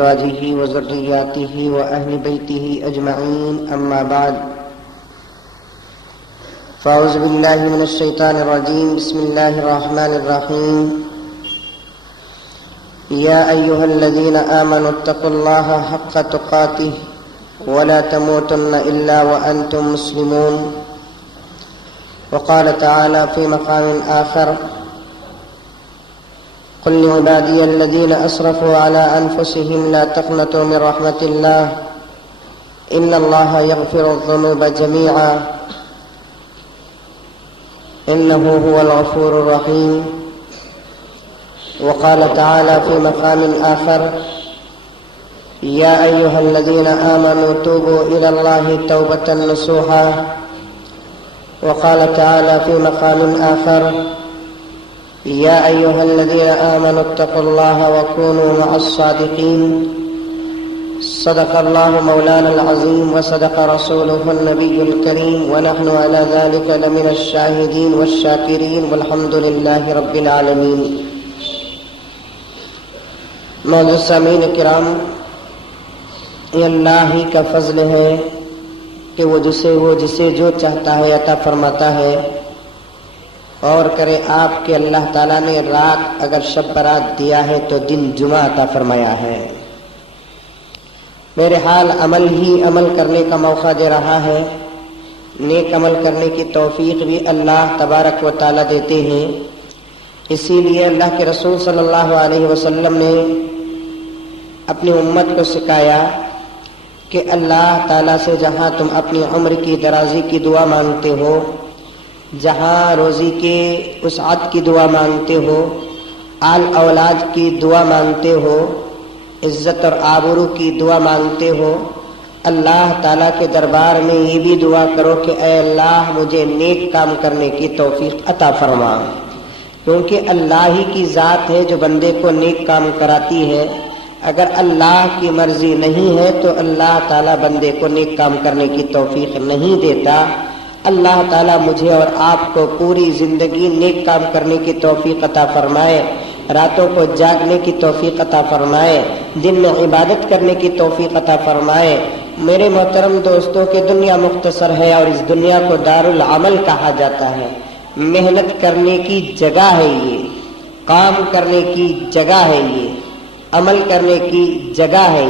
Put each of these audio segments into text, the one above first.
وأزواجه وذرياته وأهل بيته أجمعين أما بعد فأعوذ بالله من الشيطان الرجيم بسم الله الرحمن الرحيم يا أيها الذين آمنوا اتقوا الله حق تقاته ولا تموتن إلا وأنتم مسلمون وقال تعالى في مقام آخر قل لعبادي الذين أسرفوا على أنفسهم لا تقنطوا من رحمة الله إن الله يغفر الذنوب جميعا إنه هو الغفور الرحيم وقال تعالى في مقام آخر يا أيها الذين آمنوا توبوا إلى الله توبة نصوحا وقال تعالى في مقام آخر يا أيها الذين آمنوا اتقوا الله وكونوا مع الصادقين صدق الله مولانا العظيم وصدق رسوله النبي الكريم ونحن على ذلك لمن الشاهدين والشاكرين والحمد لله رب العالمين. معزز سامعین کرام، یہ اللہ ہی کا فضل ہے کہ وہ جسے جو چاہتا ہے عطا فرماتا ہے. اور کرے آپ کے اللہ تعالیٰ نے رات اگر شب برات دیا ہے تو دن جمعہ عطا فرمایا ہے. میرے حال عمل ہی عمل کرنے کا موقع دے رہا ہے. نیک عمل کرنے کی توفیق بھی اللہ تبارک و تعالیٰ دیتے ہیں. اسی لیے اللہ کے رسول صلی اللہ علیہ وسلم نے اپنی امت کو سکھایا کہ اللہ تعالیٰ سے جہاں تم اپنی عمر کی درازی کی دعا مانگتے ہو، جہاں روزی کے وسعت کی دعا مانگتے ہو، آل اولاد کی دعا مانگتے ہو، عزت اور آبرو کی دعا مانگتے ہو، اللہ تعالیٰ کے دربار میں یہ بھی دعا کرو کہ اے اللہ مجھے نیک کام کرنے کی توفیق عطا فرما. کیونکہ اللہ ہی کی ذات ہے جو بندے کو نیک کام کراتی ہے. اگر اللہ کی مرضی نہیں ہے تو اللہ تعالیٰ بندے کو نیک کام کرنے کی توفیق نہیں دیتا. اللہ تعالیٰ مجھے اور آپ کو پوری زندگی نیک کام کرنے کی توفیق عطا فرمائے، راتوں کو جاگنے کی توفیق عطا فرمائے، دن میں عبادت کرنے کی توفیق عطا فرمائے. میرے محترم دوستوں کہ دنیا مختصر ہے اور اس دنیا کو دارالعمل کہا جاتا ہے. محنت کرنے کی جگہ ہے، یہ کام کرنے کی جگہ ہے، یہ عمل کرنے کی جگہ ہے.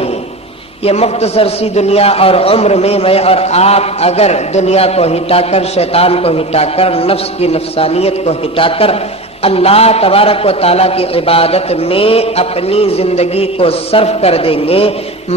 یہ مختصر سی دنیا اور عمر میں اور آپ اگر دنیا کو ہٹا کر، شیطان کو ہٹا کر، نفس کی نفسانیت کو ہٹا کر اللہ تبارک و تعالیٰ کی عبادت میں اپنی زندگی کو صرف کر دیں گے،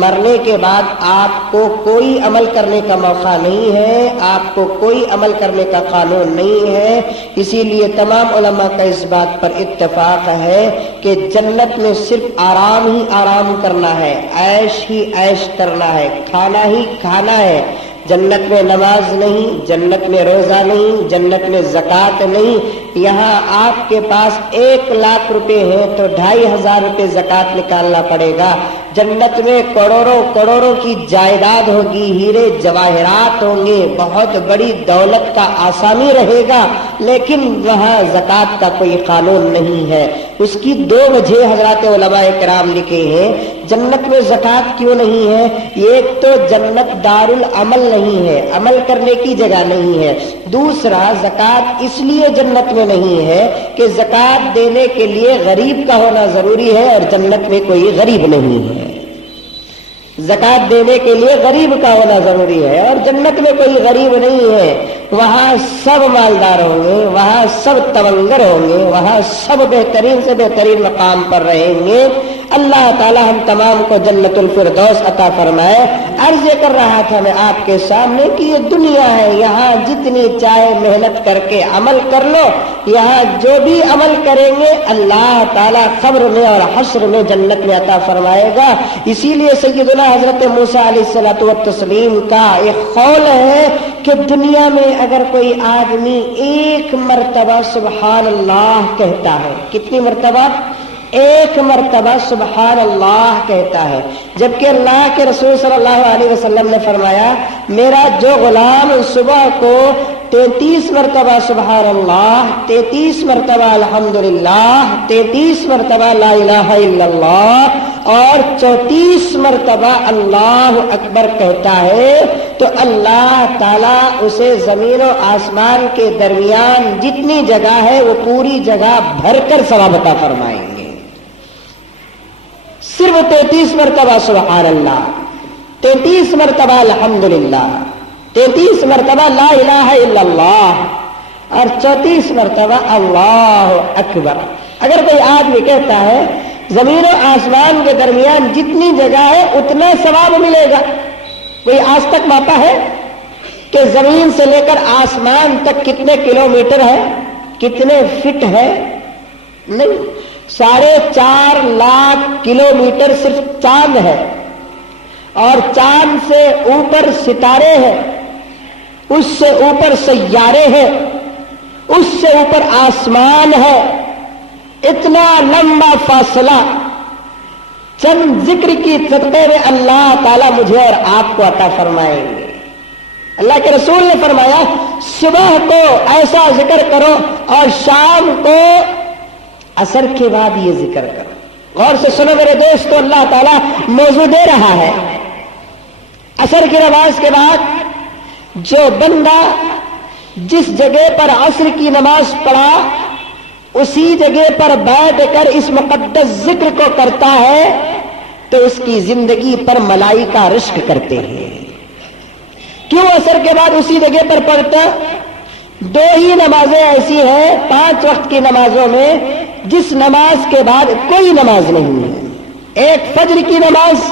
مرنے کے بعد آپ کو کوئی عمل کرنے کا موقع نہیں ہے، آپ کو کوئی عمل کرنے کا قانون نہیں ہے. اسی لیے تمام علماء کا اس بات پر اتفاق ہے کہ جنت میں صرف آرام ہی آرام کرنا ہے، عیش ہی عیش کرنا ہے، کھانا ہی کھانا ہے. جنت میں نماز نہیں، جنت میں روزہ نہیں، جنت میں زکوٰۃ نہیں. یہاں آپ کے پاس 1,00,000 روپے ہیں تو 2,500 روپے زکوٰۃ نکالنا پڑے گا. جنت میں کروڑوں کروڑوں کی جائیداد ہوگی، ہیرے جواہرات ہوں گے، بہت بڑی دولت کا آسامی رہے گا، لیکن وہاں زکوٰۃ کا کوئی قانون نہیں ہے. اس کی 2 وجہ حضرات علماء کرام لکھے ہیں. جنت میں زکوٰۃ کیوں نہیں ہے؟ ایک تو جنت دارالعمل نہیں ہے، عمل کرنے کی جگہ نہیں ہے. دوسرا زکوٰۃ اس لیے جنت میں نہیں ہے کہ زکوٰۃ دینے کے لیے غریب کا ہونا ضروری ہے اور جنت میں کوئی غریب نہیں ہے. زکوٰۃ دینے کے لیے غریب کا ہونا ضروری ہے اور جنت میں کوئی غریب نہیں ہے. وہاں سب مالدار ہوں گے، وہاں سب تونگر ہوں گے، وہاں سب بہترین سے بہترین مقام پر رہیں گے. اللہ تعالی ہم تمام کو جنت الفردوس عطا فرمائے. عرض کر رہا تھا میں آپ کے سامنے کہ یہ دنیا ہے، یہاں جتنی چاہے محنت کر کے عمل کر لو، یہاں جو بھی عمل کریں گے اللہ تعالی قبر میں اور حشر میں جنت میں عطا فرمائے گا. اسی لیے سیدنا حضرت موسیٰ علیہ الصلوۃ والتسلیم کا ایک قول ہے کہ دنیا میں اگر کوئی آدمی 1 مرتبہ سبحان اللہ کہتا ہے، کتنی مرتبہ؟ 1 مرتبہ سبحان اللہ کہتا ہے، جبکہ اللہ کے رسول صلی اللہ علیہ وسلم نے فرمایا میرا جو غلام صبح کو 33 مرتبہ سبحان اللہ، 33 مرتبہ الحمدللہ، 33 مرتبہ لا الہ الا اللہ اور 34 مرتبہ اللہ اکبر کہتا ہے تو اللہ تعالیٰ اسے زمین و آسمان کے درمیان جتنی جگہ ہے وہ پوری جگہ بھر کر ثواب عطا فرمائیں گے۔ صرف 33 مرتبہ سبحان اللہ، 33 مرتبہ الحمدللہ، 33 مرتبہ لا الہ الا اللہ اور 34 مرتبہ اللہ اکبر۔ اگر کوئی آدمی کہتا ہے زمین و آسمان کے درمیان جتنی جگہ ہے اتنا ثواب ملے گا، کوئی آج تک ماپا ہے کہ زمین سے لے کر آسمان تک کتنے کلومیٹر ہے، کتنے فٹ ہے؟ نہیں، 4.5 لاکھ کلومیٹر صرف چاند ہے اور چاند سے اوپر ستارے ہیں، اس سے اوپر سیارے ہیں، اس سے اوپر آسمان ہے۔ اتنا لمبا فاصلہ چند ذکر کی صدقے میں اللہ تعالیٰ مجھے اور آپ کو عطا فرمائیں گے۔ اللہ کے رسول نے فرمایا صبح کو ایسا ذکر کرو اور شام کو عصر کے بعد یہ ذکر کرو۔ غور سے سنو میرے دوستو، اللہ تعالیٰ موضوع دے رہا ہے عصر کی نماز کے بعد جو بندہ جس جگہ پر عصر کی نماز پڑھا اسی جگہ پر بیٹھ کر اس مقدس ذکر کو کرتا ہے تو اس کی زندگی پر ملائکہ رشک کرتے ہیں۔ کیوں عصر کے بعد اسی جگہ پر پڑھتا؟ 2 ہی نمازیں ایسی ہیں 5 وقت کی نمازوں میں جس نماز کے بعد کوئی نماز نہیں ہے۔ ایک فجر کی نماز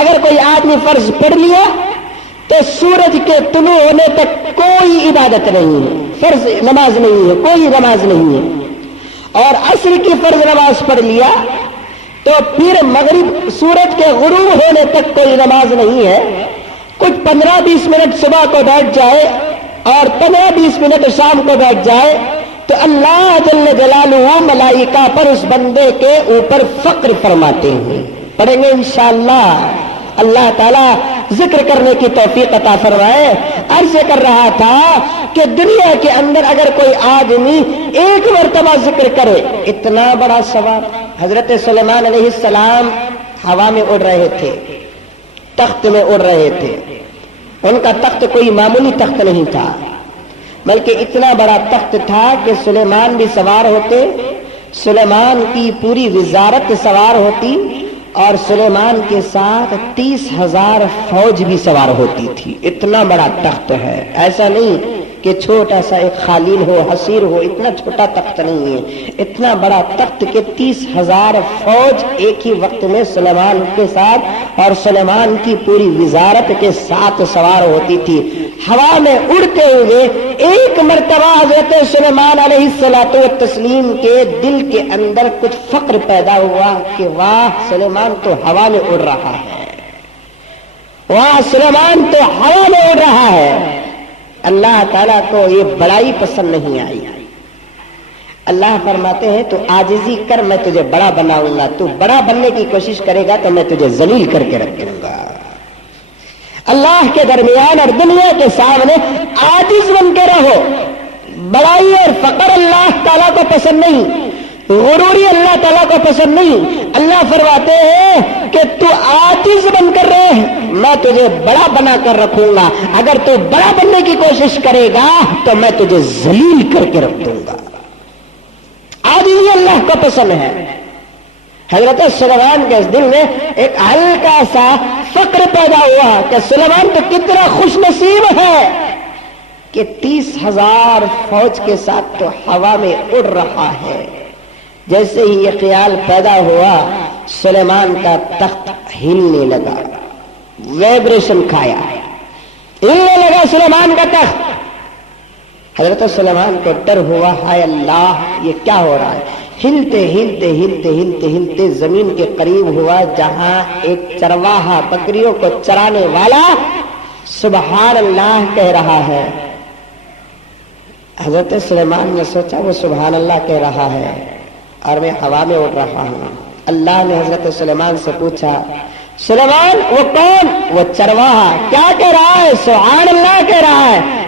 اگر کوئی آدمی فرض پڑھ لیا تو سورج کے طلوع ہونے تک کوئی عبادت نہیں ہے، فرض نماز نہیں ہے، کوئی نماز نہیں ہے۔ اور عصر کی فرض نماز پڑھ لیا تو پھر مغرب سورج کے غروب ہونے تک کوئی نماز نہیں ہے۔ کچھ 15-20 منٹ صبح کو بیٹھ جائے اور 15-20 منٹ شام کو بیٹھ جائے تو اللہ جل جلالہ ملائکہ پر اس بندے کے اوپر فخر فرماتے ہیں۔ پڑھیں گے انشاءاللہ، اللہ تعالیٰ ذکر کرنے کی توفیق عطا فرمائے۔ عرض کر رہا تھا کہ دنیا کے اندر اگر کوئی آدمی ایک مرتبہ ذکر کرے اتنا بڑا ثواب۔ حضرت سلیمان علیہ السلام ہوا میں اڑ رہے تھے، تخت میں اڑ رہے تھے۔ ان کا تخت کوئی معمولی تخت نہیں تھا بلکہ اتنا بڑا تخت تھا کہ سلیمان بھی سوار ہوتے، سلیمان کی پوری وزارت سوار ہوتی اور سلیمان کے ساتھ 30,000 فوج بھی سوار ہوتی تھی۔ اتنا بڑا تخت ہے، ایسا نہیں کہ چھوٹا سا ایک خالین ہو، حصیر ہو، اتنا چھوٹا تخت نہیں ہے، اتنا بڑا تخت کہ 30,000 فوج ایک ہی وقت میں سلیمان کے ساتھ اور سلیمان کی پوری وزارت کے ساتھ سوار ہوتی تھی۔ ہوا میں اڑتے ہوئے ایک مرتبہ حضرت سلیمان علیہ الصلوۃ والتسلیم کے دل کے اندر کچھ فخر پیدا ہوا کہ واہ سلیمان تو ہوا میں اڑ رہا ہے، واہ سلیمان تو ہوا میں اڑ رہا ہے۔ اللہ تعالیٰ کو یہ بڑائی پسند نہیں آئی۔ اللہ فرماتے ہیں تو عاجزی کر، میں تجھے بڑا بناؤں گا، تو بڑا بننے کی کوشش کرے گا تو میں تجھے ذلیل کر کے رکھ دوں گا۔ اللہ کے درمیان اور دنیا کے سامنے عاجز بن کے رہو۔ بڑائی اور فقر اللہ تعالیٰ کو پسند نہیں، غروری اللہ تعالیٰ کو پسند نہیں۔ اللہ فرماتے ہیں کہ تو عاجز بن کر رہے، میں تجھے بڑا بنا کر رکھوں گا، اگر تو بڑا بننے کی کوشش کرے گا تو میں تجھے ذلیل کر کے رکھ دوں گا۔ عاجزی اللہ کو پسند ہے۔ حضرت سلیمان کے دل میں ایک ہلکا سا فخر پیدا ہوا کہ سلیمان تو کتنا خوش نصیب ہے کہ 30,000 فوج کے ساتھ تو ہوا میں اڑ رہا ہے۔ جیسے ہی یہ خیال پیدا ہوا سلیمان کا تخت ہلنے لگا، ویبریشن کھایا، ہلنے لگا سلیمان کا تخت۔ حضرت سلیمان کو ڈر ہوا، ہائے اللہ یہ کیا ہو رہا ہے؟ ہلتے ہلتے ہلتے ہلتے ہلتے زمین کے قریب ہوا جہاں ایک چرواہا بکریوں کو چرانے والا سبحان اللہ کہہ رہا ہے۔ حضرت سلیمان نے سوچا وہ سبحان اللہ کہہ رہا ہے اور میں ہوا میں اڑ رہا ہوں۔ اللہ نے حضرت سلیمان سے پوچھا سلیمان وہ کون؟ وہ چرواہا کیا کہہ رہا ہے؟ سبحان اللہ کہہ رہا ہے۔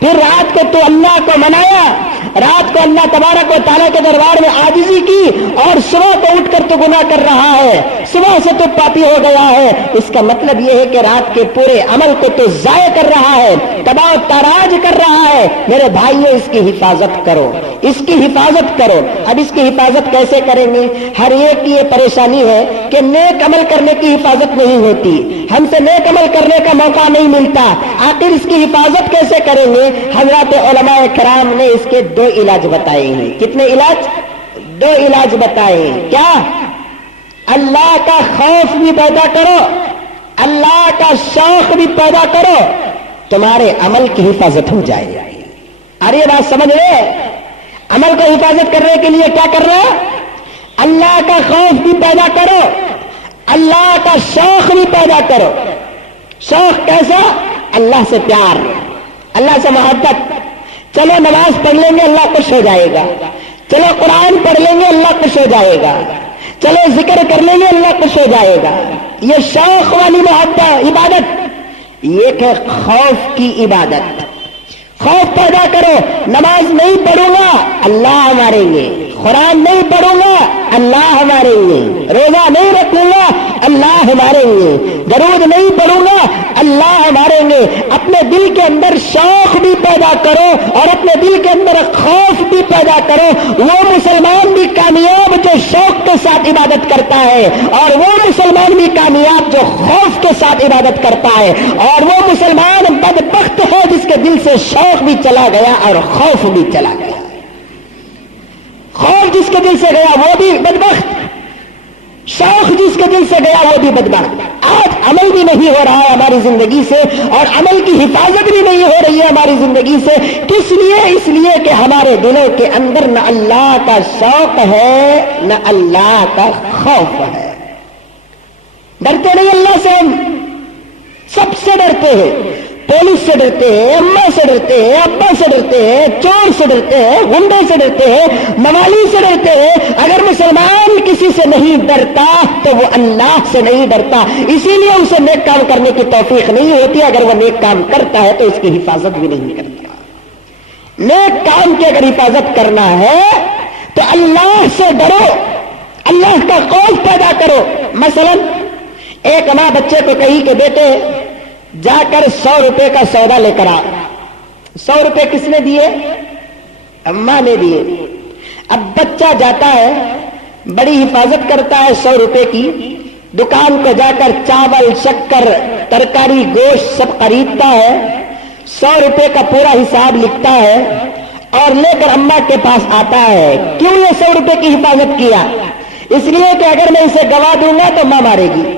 پھر رات کو تو اللہ کو منایا، رات کو اللہ تبارک و تعالیٰ کے دربار میں عاجزی کی، اور صبح کو اٹھ کر تو گناہ کر رہا ہے، صبح سے تو پاپی ہو گیا ہے۔ اس کا مطلب یہ ہے کہ رات کے پورے عمل کو تو ضائع کر رہا ہے، تباہ و تاراج کر رہا ہے۔ میرے بھائیوں، اس کی حفاظت کرو، اس کی حفاظت کرو۔ اب اس کی حفاظت کیسے کریں گے؟ ہر ایک کی یہ پریشانی ہے کہ نیک عمل کرنے کی حفاظت نہیں ہوتی، ہم سے نیک عمل کرنے کا موقع نہیں ملتا۔ آخر اس کی حفاظت کیسے کریں گے؟ حضرات علماء کرام نے اس کے دو علاج بتائے ہیں۔ کتنے علاج؟ دو علاج بتائے ہیں۔ کیا؟ اللہ کا خوف بھی پیدا کرو، اللہ کا شوق بھی پیدا کرو، تمہارے عمل کی حفاظت ہو جائے۔ ارے بات سمجھ رہے؟ عمل کو حفاظت کرنے کے لیے کیا کرنا؟ اللہ کا خوف بھی پیدا کرو، اللہ کا شوق بھی پیدا کرو۔ شوق کیسا؟ اللہ سے پیار، اللہ سے محبت۔ چلو نماز پڑھ لیں گے اللہ خوش ہو جائے گا، چلو قرآن پڑھ لیں گے اللہ خوش ہو جائے گا، چلو ذکر کر لیں گے اللہ خوش ہو جائے گا۔ یہ شوق والی محبت عبادت، یہ ہے خوف کی عبادت۔ خوف پیدا کرو، نماز نہیں پڑھوں گا اللہ ماریں گے، قرآن نہیں پڑھوں گا اللہ ماریں گے، روزہ نہیں رکھوں گا اللہ ماریں گے، درود نہیں پڑھوں گا اللہ ماریں گے۔ اپنے دل کے اندر شوق بھی پیدا کرو اور اپنے دل کے اندر خوف بھی پیدا کرو۔ وہ مسلمان بھی کامیاب جو شوق کے ساتھ عبادت کرتا ہے، اور وہ مسلمان بھی کامیاب جو خوف کے ساتھ عبادت کرتا ہے، اور وہ مسلمان بدبخت ہے جس کے دل سے شوق بھی چلا گیا اور خوف بھی چلا گیا۔ خوف جس کے دل سے گیا وہ بھی بدبخت، شوق جس کے دل سے گیا وہ بھی بدبخت۔ آج عمل بھی نہیں ہو رہا ہے ہماری زندگی سے، اور عمل کی حفاظت بھی نہیں ہو رہی ہے ہماری زندگی سے۔ کس لیے؟ اس لیے کہ ہمارے دلوں کے اندر نہ اللہ کا شوق ہے نہ اللہ کا خوف ہے۔ ڈرتے نہیں اللہ سے، ہم سب سے ڈرتے ہیں، پولیس سے ڈرتے ہیں، اماں سے ڈرتے ہیں، ابا سے ڈرتے ہیں، چور سے ڈرتے ہیں، گنڈے سے ڈرتے ہیں، موالی سے ڈرتے ہیں۔ اگر مسلمان کسی سے نہیں ڈرتا تو وہ اللہ سے نہیں ڈرتا، اسی لیے اسے نیک کام کرنے کی توفیق نہیں ہوتی۔ اگر وہ نیک کام کرتا ہے تو اس کی حفاظت بھی نہیں کرتا۔ نیک کام کی اگر حفاظت کرنا ہے تو اللہ سے ڈرو، اللہ کا خوف پیدا کرو۔ مثلا ایک ماں بچے کو کہی کہ بیٹے جا کر 100 روپے کا سودا لے کر آ۔ 100 روپے کس نے دیے؟ اماں نے دیے۔ اب بچہ جاتا ہے، بڑی حفاظت کرتا ہے 100 روپے کی، دکان کو جا کر چاول، شکر، ترکاری، گوشت سب خریدتا ہے، 100 روپے کا پورا حساب لکھتا ہے اور لے کر اماں کے پاس آتا ہے۔ کیوں یہ 100 روپے کی حفاظت کیا؟ اس لیے کہ اگر میں اسے گوا دوں گا تو ماں مارے گی۔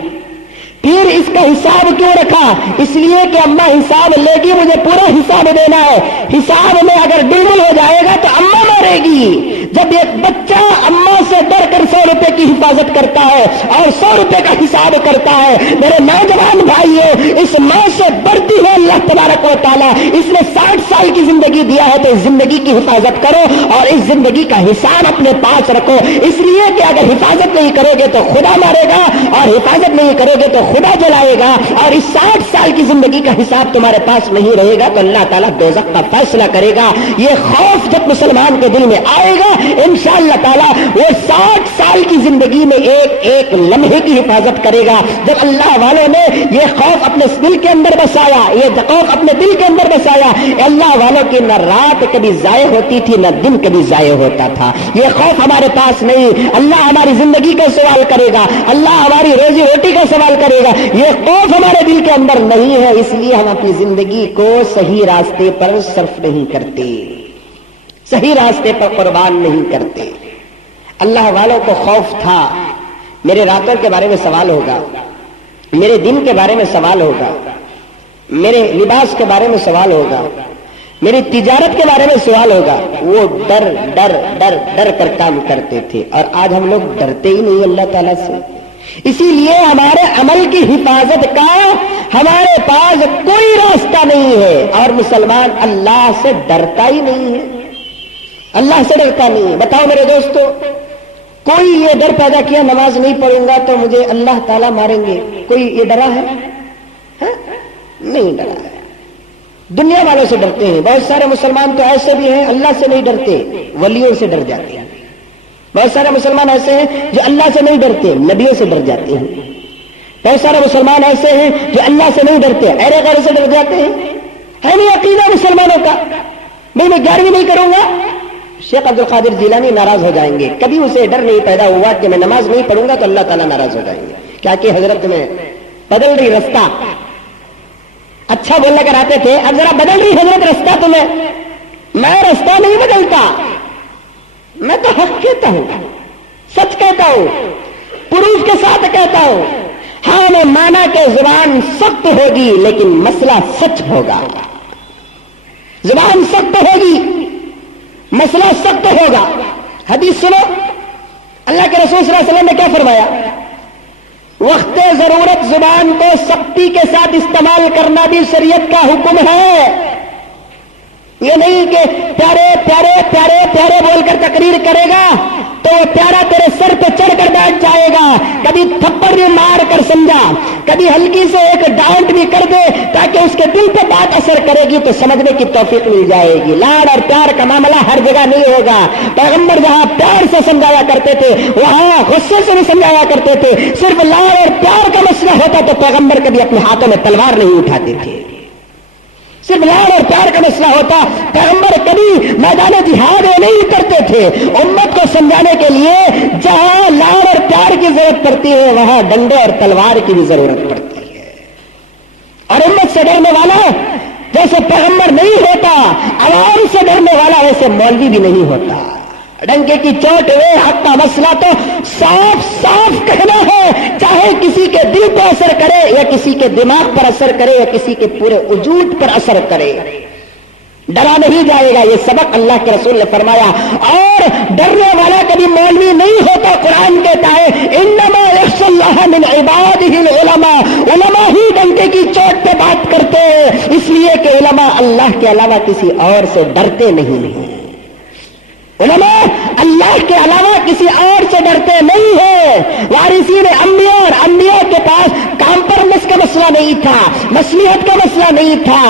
پھر اس کا حساب کیوں رکھا؟ اس لیے کہ اماں حساب لے گی، مجھے پورا حساب دینا ہے، حساب میں اگر ڈلمل ہو جائے گا تو اماں مارے گی۔ جب ایک بچہ اماں سے ڈر کر 100 روپے کی حفاظت کرتا ہے اور 100 روپے کا حساب کرتا ہے، میرے نوجوان بھائیوں، اس ماں سے بڑھتی ہے اللہ تبارک و تعالیٰ۔ اس نے 60 سال کی زندگی دیا ہے تو اس زندگی کی حفاظت کرو اور اس زندگی کا حساب اپنے پاس رکھو، اس لیے کہ اگر حفاظت نہیں کرو گے تو خدا مارے گا، اور حفاظت نہیں کرو گے تو خدا جلائے گا، اور اس 60 سال کی زندگی کا حساب تمہارے پاس نہیں رہے گا تو اللہ تعالیٰ دوزخ کا فیصلہ کرے گا۔ یہ خوف جب مسلمان کے دل میں آئے گا انشاءاللہ تعالیٰ وہ 60 سال کی زندگی میں ایک ایک لمحے کی حفاظت کرے گا۔ جب اللہ والوں نے یہ خوف اپنے دل کے اندر بسایا، یہ خوف اپنے دل کے اندر بسایا، اللہ والوں کی نہ رات کبھی ضائع ہوتی تھی نہ دن کبھی ضائع ہوتا تھا۔ یہ خوف ہمارے پاس نہیں، اللہ ہماری زندگی کا سوال کرے گا، اللہ ہماری روزی روٹی کا سوال کرے گا، یہ خوف ہمارے دل کے اندر نہیں ہے، اس لیے ہم اپنی زندگی کو صحیح راستے پر صرف نہیں کرتے، صحیح راستے پر قربان نہیں کرتے۔ اللہ والوں کو خوف تھا، میرے راتوں کے بارے میں سوال ہوگا، میرے دن کے بارے میں سوال ہوگا، میرے لباس کے بارے میں سوال ہوگا، میری تجارت کے بارے میں سوال ہوگا۔ وہ ڈر ڈر ڈر ڈر کر کام کرتے تھے، اور آج ہم لوگ ڈرتے ہی نہیں اللہ تعالیٰ سے۔ اسی لیے ہمارے عمل کی حفاظت کا ہمارے پاس کوئی راستہ نہیں ہے، اور مسلمان اللہ سے ڈرتا ہی نہیں ہے، اللہ سے ڈرتا نہیں ہے۔ بتاؤ میرے دوستو، کوئی یہ ڈر پیدا کیا نماز نہیں پڑھوں گا تو مجھے اللہ تعالیٰ ماریں گے؟ کوئی یہ ڈرا ہے؟ نہیں ڈرا ہے۔ دنیا والوں سے ڈرتے ہیں. بہت سارے مسلمان تو ایسے بھی ہیں اللہ سے نہیں ڈرتے, ولیوں سے ڈر جاتے ہیں. بہت سارے مسلمان ایسے ہیں جو اللہ سے نہیں ڈرتے, نبیوں سے ڈر جاتے ہیں. بہت سارے مسلمان ایسے ہیں جو اللہ سے نہیں ڈرتے, اہل غیر سے ڈر جاتے ہیں. ہے نہیں عقیدہ مسلمانوں کا, میں 11ویں نہیں کروں گا. شیخ عبد القادر جیلانی ناراض ہو جائیں گے. کبھی اسے ڈر نہیں پیدا ہوا کہ میں نماز نہیں پڑھوں گا تو اللہ تعالیٰ ناراض ہو جائیں گے. کیا کہ حضرت میں بدل رہی رستہ, اچھا بولنے کر آتے تھے, اب ذرا بدل رہی حضرت رستہ تمہیں. میں رستہ نہیں بدلتا, میں تو حق کہتا ہوں, سچ کہتا ہوں, پروف کے ساتھ کہتا ہوں. ہاں میں مانا کہ زبان سخت ہوگی لیکن مسئلہ سچ ہوگا. زبان سخت ہوگی, مسئلہ سخت ہوگا. حدیث سنو, اللہ کے رسول صلی اللہ علیہ وسلم نے کیا فرمایا؟ وقت ضرورت زبان کو سختی کے ساتھ استعمال کرنا بھی شریعت کا حکم ہے. یہ نہیں کہ پیارے پیارے پیارے پیارے بول کر تقریر کرے گا تو وہ پیارا تیرے سر پہ چڑھ کر بیٹھ جائے گا. کبھی تھپڑ بھی مار کر سمجھا, کبھی ہلکی سے ایک ڈانٹ بھی کر دے تاکہ اس کے دل پہ بات اثر کرے گی تو سمجھنے کی توفیق مل جائے گی. لاڈ اور پیار کا معاملہ ہر جگہ نہیں ہوگا. پیغمبر جہاں پیار سے سمجھایا کرتے تھے وہاں غصے سے بھی سمجھایا کرتے تھے. صرف لاڈ اور پیار کا مسئلہ ہوتا تو پیغمبر کبھی اپنے ہاتھوں میں تلوار نہیں اٹھاتے تھے. صرف لاڈ اور پیار کا مسئلہ ہوتا پیغمبر کبھی میدان جہاد نہیں کرتے تھے. امت کو سمجھانے کے لیے جہاں لاڈ اور پیار کی ضرورت پڑتی ہے وہاں ڈنڈے اور تلوار کی بھی ضرورت پڑتی ہے. اور امت سے ڈرنے والا جیسے پیغمبر نہیں ہوتا, عوام سے ڈرنے والا ویسے مولوی بھی نہیں ہوتا. ڈنکے کی چوٹ ہوئے حق کا مسئلہ تو صاف صاف کہنا ہے, چاہے کسی کے دل پر اثر کرے یا کسی کے دماغ پر اثر کرے یا کسی کے پورے وجود پر اثر کرے. ڈرا نہیں جائے گا, یہ سبق اللہ کے رسول نے فرمایا. اور ڈرنے والا کبھی مولوی نہیں ہوتا. قرآن کہتا ہے انما یخشی اللہ من عبادہ العلماء, علماء ہی ڈنکے کی چوٹ پہ بات کرتے ہیں, اس لیے کہ علماء اللہ کے علاوہ کسی اور سے ڈرتے نہیں ہیں. علماء اللہ کے علاوہ کسی اور سے ڈرتے نہیں ہیں. وارثین انبیاء, اور انبیاء کے پاس کمپرومائز کا مسئلہ نہیں تھا, مصلحت کا مسئلہ نہیں تھا,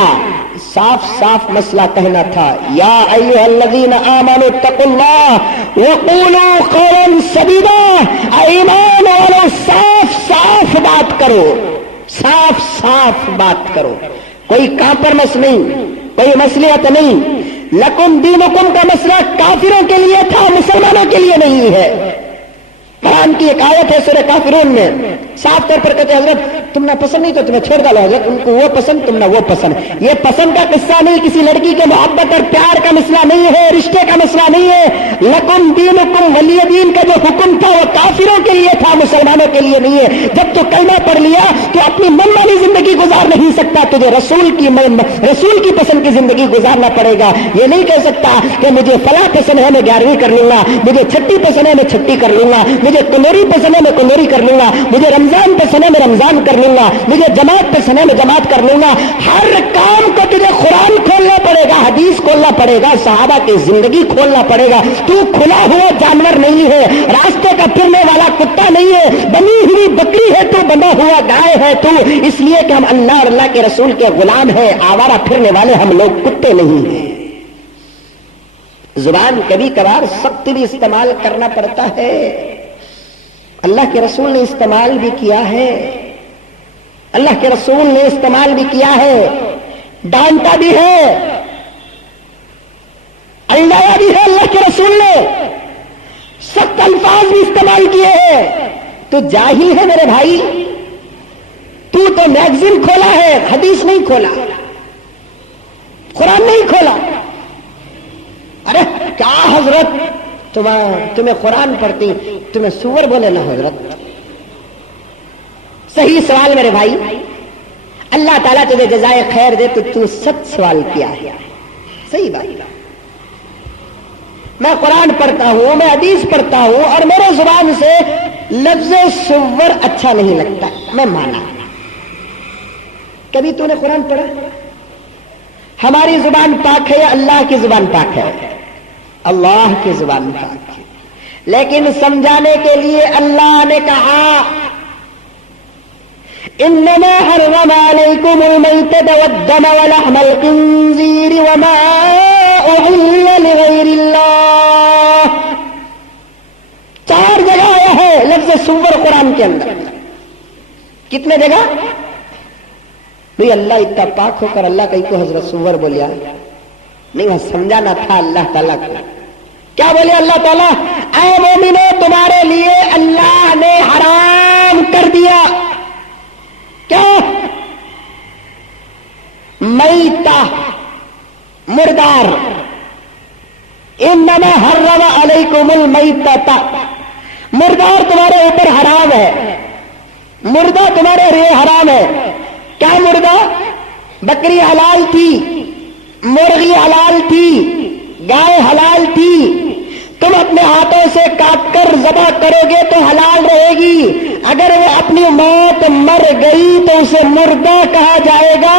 صاف صاف مسئلہ کہنا تھا. یا ایھا الذین آمنوا اتقوا اللہ وقولوا قولا سدیدا, ایمان والو صاف صاف بات کرو, صاف صاف بات کرو, کوئی کمپرومائز نہیں, کوئی مصلحت نہیں. لکم دینکم کا مسئلہ کافروں کے لیے تھا, مسلمانوں کے لیے نہیں ہے. قرآن کی ایک آیت ہے سورہ کافرون میں, صاف طور پر کہتے ہیں حضرت تم نہ پسند نہیں تو تمہیں چھوڑ ڈالو, حضرت ان کو وہ پسند تم نہ وہ پسند. یہ پسند کا قصہ نہیں, کسی لڑکی کے محبت اور پیار کا مسئلہ نہیں ہے, رشتے کا مسئلہ نہیں ہے. لکم دینکم ولی دین کا جو حکم تھا وہ کافروں کے لیے تھا, مسلمانوں کے لیے نہیں ہے. جب تو کلمہ پڑھ لیا تو اپنی من مانی زندگی گزار نہیں سکتا, تجھے رسول کی پسند کی زندگی گزارنا پڑے گا. یہ نہیں کہہ سکتا کہ مجھے فلاں پسند ہے میں 11ویں کر لوں گا, مجھے چھٹی پسند ہے میں چھٹی کر لوں گا, مجھے کنوری پسند ہے میں کنوری کر لوں گا, مجھے رمضان پسند ہے میں رمضان کر لوں گا, مجھے جماعت پسند ہے میں جماعت کر لوں گا. ہر کام کو تجھے قرآن کھولنا پڑے گا, حدیث کھولنا پڑے گا, صحابہ کی زندگی کھولنا پڑے گا. تو کھلا ہوا جانور نہیں ہے, راستے کا پھرنے والا کتا نہیں ہے, بنی ہوئی بکری ہے تو, بنا ہوا گائے ہے تو, اس لیے کہ ہم اللہ اور اللہ کے رسول کے غلام ہیں, آوارہ پھرنے والے ہم لوگ کتے نہیں ہیں. زبان کبھی کبھار سخت بھی استعمال کرنا پڑتا ہے, اللہ کے رسول نے استعمال بھی کیا ہے, اللہ کے رسول نے استعمال بھی کیا ہے, ڈانٹا بھی ہے, الڈایا بھی ہے. اللہ کے رسول نے سخت الفاظ بھی استعمال کیے ہیں. تو جاہل ہے میرے بھائی, تو میگزین کھولا ہے, حدیث نہیں کھولا, قرآن نہیں کھولا. ارے کیا حضرت تمہیں قرآن پڑھتی, تمہیں سور بولے نا حضرت. صحیح سوال میرے بھائی, اللہ تعالیٰ تجھے جزائے خیر دے تو سچ سوال کیا ہے, صحیح بات. میں قرآن پڑھتا ہوں, میں حدیث پڑھتا ہوں, اور میرے زبان سے لفظ سور اچھا نہیں لگتا, میں مانا. کبھی تو نے قرآن پڑھا؟ ہماری زبان پاک ہے یا اللہ کی زبان پاک ہے؟ اللہ کی زبان پاک ہے. لیکن سمجھانے کے لیے اللہ نے کہا انما حرم علیکم المیتۃ والدم ولحم الخنزیر وما اہل لغیر اللہ. 4 جگہ آیا ہے لفظ سور قرآن کے اندر. کتنے جگہ؟ بھئی اللہ اتنا پاک ہو کر اللہ کہیں کو حضرت سور بولیا نہیں، سمجھانا تھا اللہ تعالیٰ کو. کیا بولے اللہ تعالیٰ؟ اے مومنو تمہارے لیے اللہ نے حرام کر دیا کیا؟ میتہ، مردار. انما حرم علیکم المیتۃ، مردار تمہارے اوپر حرام ہے، مردہ تمہارے لیے حرام ہے. کیا مردہ؟ بکری حلال تھی، مرغی حلال تھی، گائے حلال تھی. تم اپنے ہاتھوں سے کاٹ کر ذبح کرو گے تو حلال رہے گی. اگر وہ اپنی موت مر گئی تو اسے مردہ کہا جائے گا،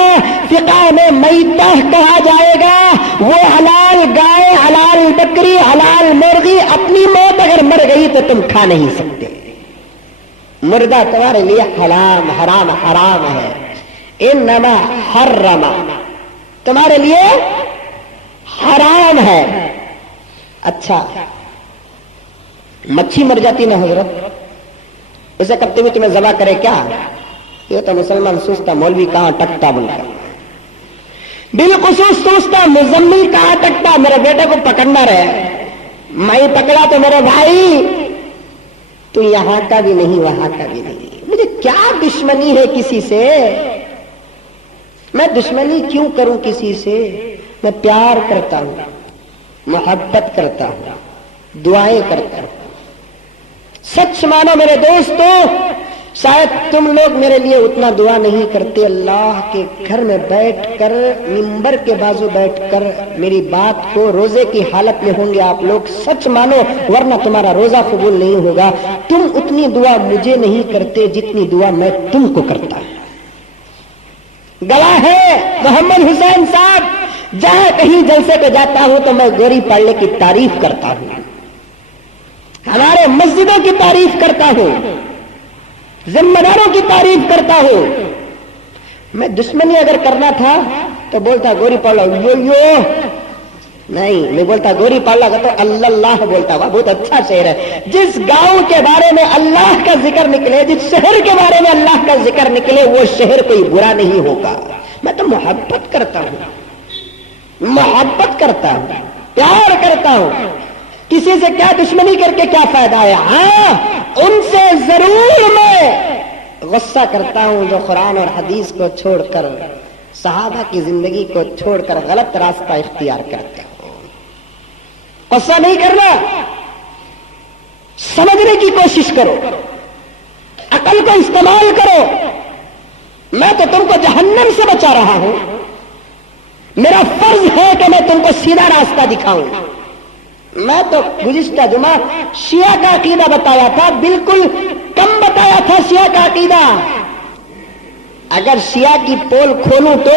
فقہ میں میتہ کہا جائے گا. وہ حلال گائے، حلال بکری، حلال مرغی اپنی موت اگر مر گئی تو تم کھا نہیں سکتے. مردہ تمہارے لیے حرام حرام حرام ہے. انما حرم تمہارے لیے حرام ہے. اچھا مچھی مر جاتی نا حضرت، اسے کرتے ہوئے تمہیں ذبح کرے کیا؟ یہ تو مسلمان سوچتا مولوی کہاں ٹکتا بن کر، بالخصوص سوچتا مزمل کہاں ٹکتا، میرے بیٹے کو پکڑنا رہے. میں پکڑا تو میرے بھائی تو یہاں کا بھی نہیں وہاں کا بھی نہیں. مجھے کیا دشمنی ہے کسی سے؟ میں دشمنی کیوں کروں کسی سے؟ میں پیار کرتا ہوں، محبت کرتا ہوں، دعائیں کرتا ہوں. سچ مانو میرے دوستوں، شاید تم لوگ میرے لیے اتنا دعا نہیں کرتے. اللہ کے گھر میں بیٹھ کر، منبر کے بازو بیٹھ کر میری بات کو روزے کی حالت میں ہوں گے آپ لوگ. سچ مانو ورنہ تمہارا روزہ قبول نہیں ہوگا. تم اتنی دعا مجھے نہیں کرتے جتنی دعا میں تم کو کرتا ہوں. گواہ ہے محمد حسین صاحب، جہاں کہیں جلسے پہ جاتا ہوں تو میں گوری پاڑلے کی تعریف کرتا ہوں، ہمارے مسجدوں کی تعریف کرتا ہوں، ذمہ داروں کی تعریف کرتا ہوں. میں دشمنی اگر کرنا تھا تو بولتا گوری پاڑلا یو نہیں، میں بولتا گوری پاڑلا کا تو اللہ بولتا. ہوا بہت اچھا شعر ہے. جس گاؤں کے بارے میں اللہ کا ذکر نکلے، جس شہر کے بارے میں اللہ کا ذکر نکلے، وہ شہر کوئی برا نہیں ہوگا. میں تو محبت کرتا ہوں، محبت کرتا ہوں، پیار کرتا ہوں. کسی سے کیا دشمنی کر کے کیا فائدہ ہے؟ ہاں ان سے ضرور میں غصہ کرتا ہوں جو قرآن اور حدیث کو چھوڑ کر، صحابہ کی زندگی کو چھوڑ کر غلط راستہ اختیار کرتے ہیں. غصہ نہیں کرنا، سمجھنے کی کوشش کرو، عقل کو استعمال کرو. میں تو تم کو جہنم سے بچا رہا ہوں. میرا فرض ہے کہ میں تم کو سیدھا راستہ دکھاؤں. میں تو گزشتہ جمعہ شیعہ کا عقیدہ بتایا تھا، بالکل کم بتایا تھا شیعہ کا عقیدہ. اگر شیعہ کی پول کھولوں تو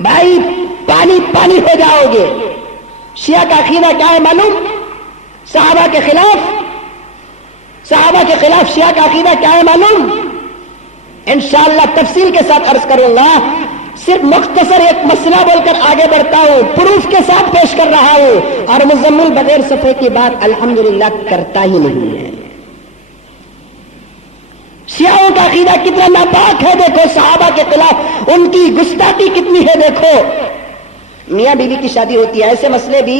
بھائی پانی پانی ہو جاؤ گے. شیعہ کا عقیدہ کیا ہے معلوم؟ صحابہ کے خلاف شیعہ کا عقیدہ کیا ہے معلوم؟ انشاءاللہ تفصیل کے ساتھ عرض کروں گا. صرف مختصر ایک مسئلہ بول کر آگے بڑھتا ہوں، پروف کے ساتھ پیش کر رہا ہوں. اور مزمل بغیر صفحے کی بات الحمدللہ کرتا ہی نہیں ہے. شیعوں کا عقیدہ کتنا ناپاک ہے دیکھو، صحابہ کے خلاف ان کی گستاخی کتنی ہے دیکھو. میاں بیوی کی شادی ہوتی ہے، ایسے مسئلے بھی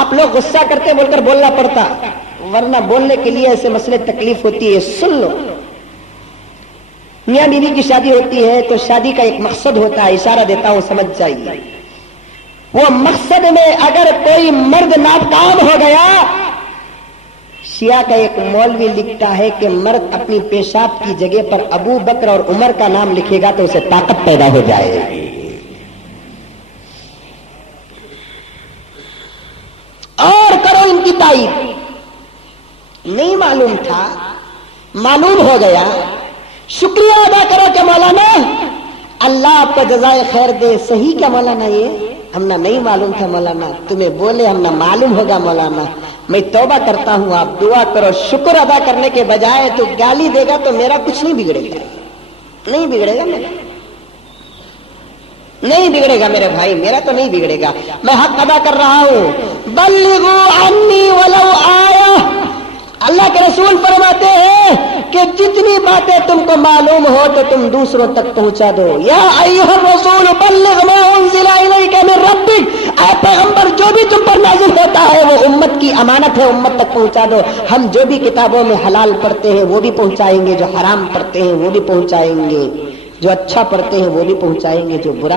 آپ لوگ غصہ کرتے بول کر بولنا پڑتا، ورنہ بولنے کے لیے ایسے مسئلے تکلیف ہوتی ہے. سن لو، میاں بیوی کی شادی ہوتی ہے تو شادی کا ایک مقصد ہوتا ہے، اشارہ دیتا ہوں سمجھ جائیے. وہ مقصد میں اگر کوئی مرد ناکام ہو گیا، شیعہ کا ایک مولوی لکھتا ہے کہ مرد اپنی پیشاب کی جگہ پر ابو بکر اور عمر کا نام لکھے گا تو اسے طاقت پیدا ہو جائے گی. اور کرو ان کی تعریف. نہیں معلوم تھا، معلوم ہو گیا. شکریہ ادا کرو کہ مولانا اللہ آپ کو جزائے خیر دے. صحیح کیا مولانا؟ یہ ہم نہ نہیں معلوم تھا مولانا، تمہیں بولے ہم نہ معلوم ہوگا مولانا. میں توبہ کرتا ہوں، آپ دعا کرو. شکر ادا کرنے کے بجائے تو گالی دے گا تو میرا کچھ نہیں بگڑے گا. نہیں بگڑے گا میرا، نہیں بگڑے گا میرے بھائی، میرا تو نہیں بگڑے گا، میں حق ادا کر رہا ہوں. بلغوا عنی ولو آیہ، اللہ کے رسول فرماتے ہیں کہ جتنی باتیں تم کو معلوم ہو تو تم دوسروں تک پہنچا دو. یا ایھا الرسول بلغ ما انزل الیک من ربک، اے پیغمبر جو بھی تم پر نازل ہوتا ہے وہ امت کی امانت ہے، امت تک پہنچا دو. ہم جو بھی کتابوں میں حلال پڑھتے ہیں وہ بھی پہنچائیں گے، جو حرام پڑھتے ہیں وہ بھی پہنچائیں گے، جو اچھا پڑھتے ہیں وہ بھی پہنچائیں گے، جو برا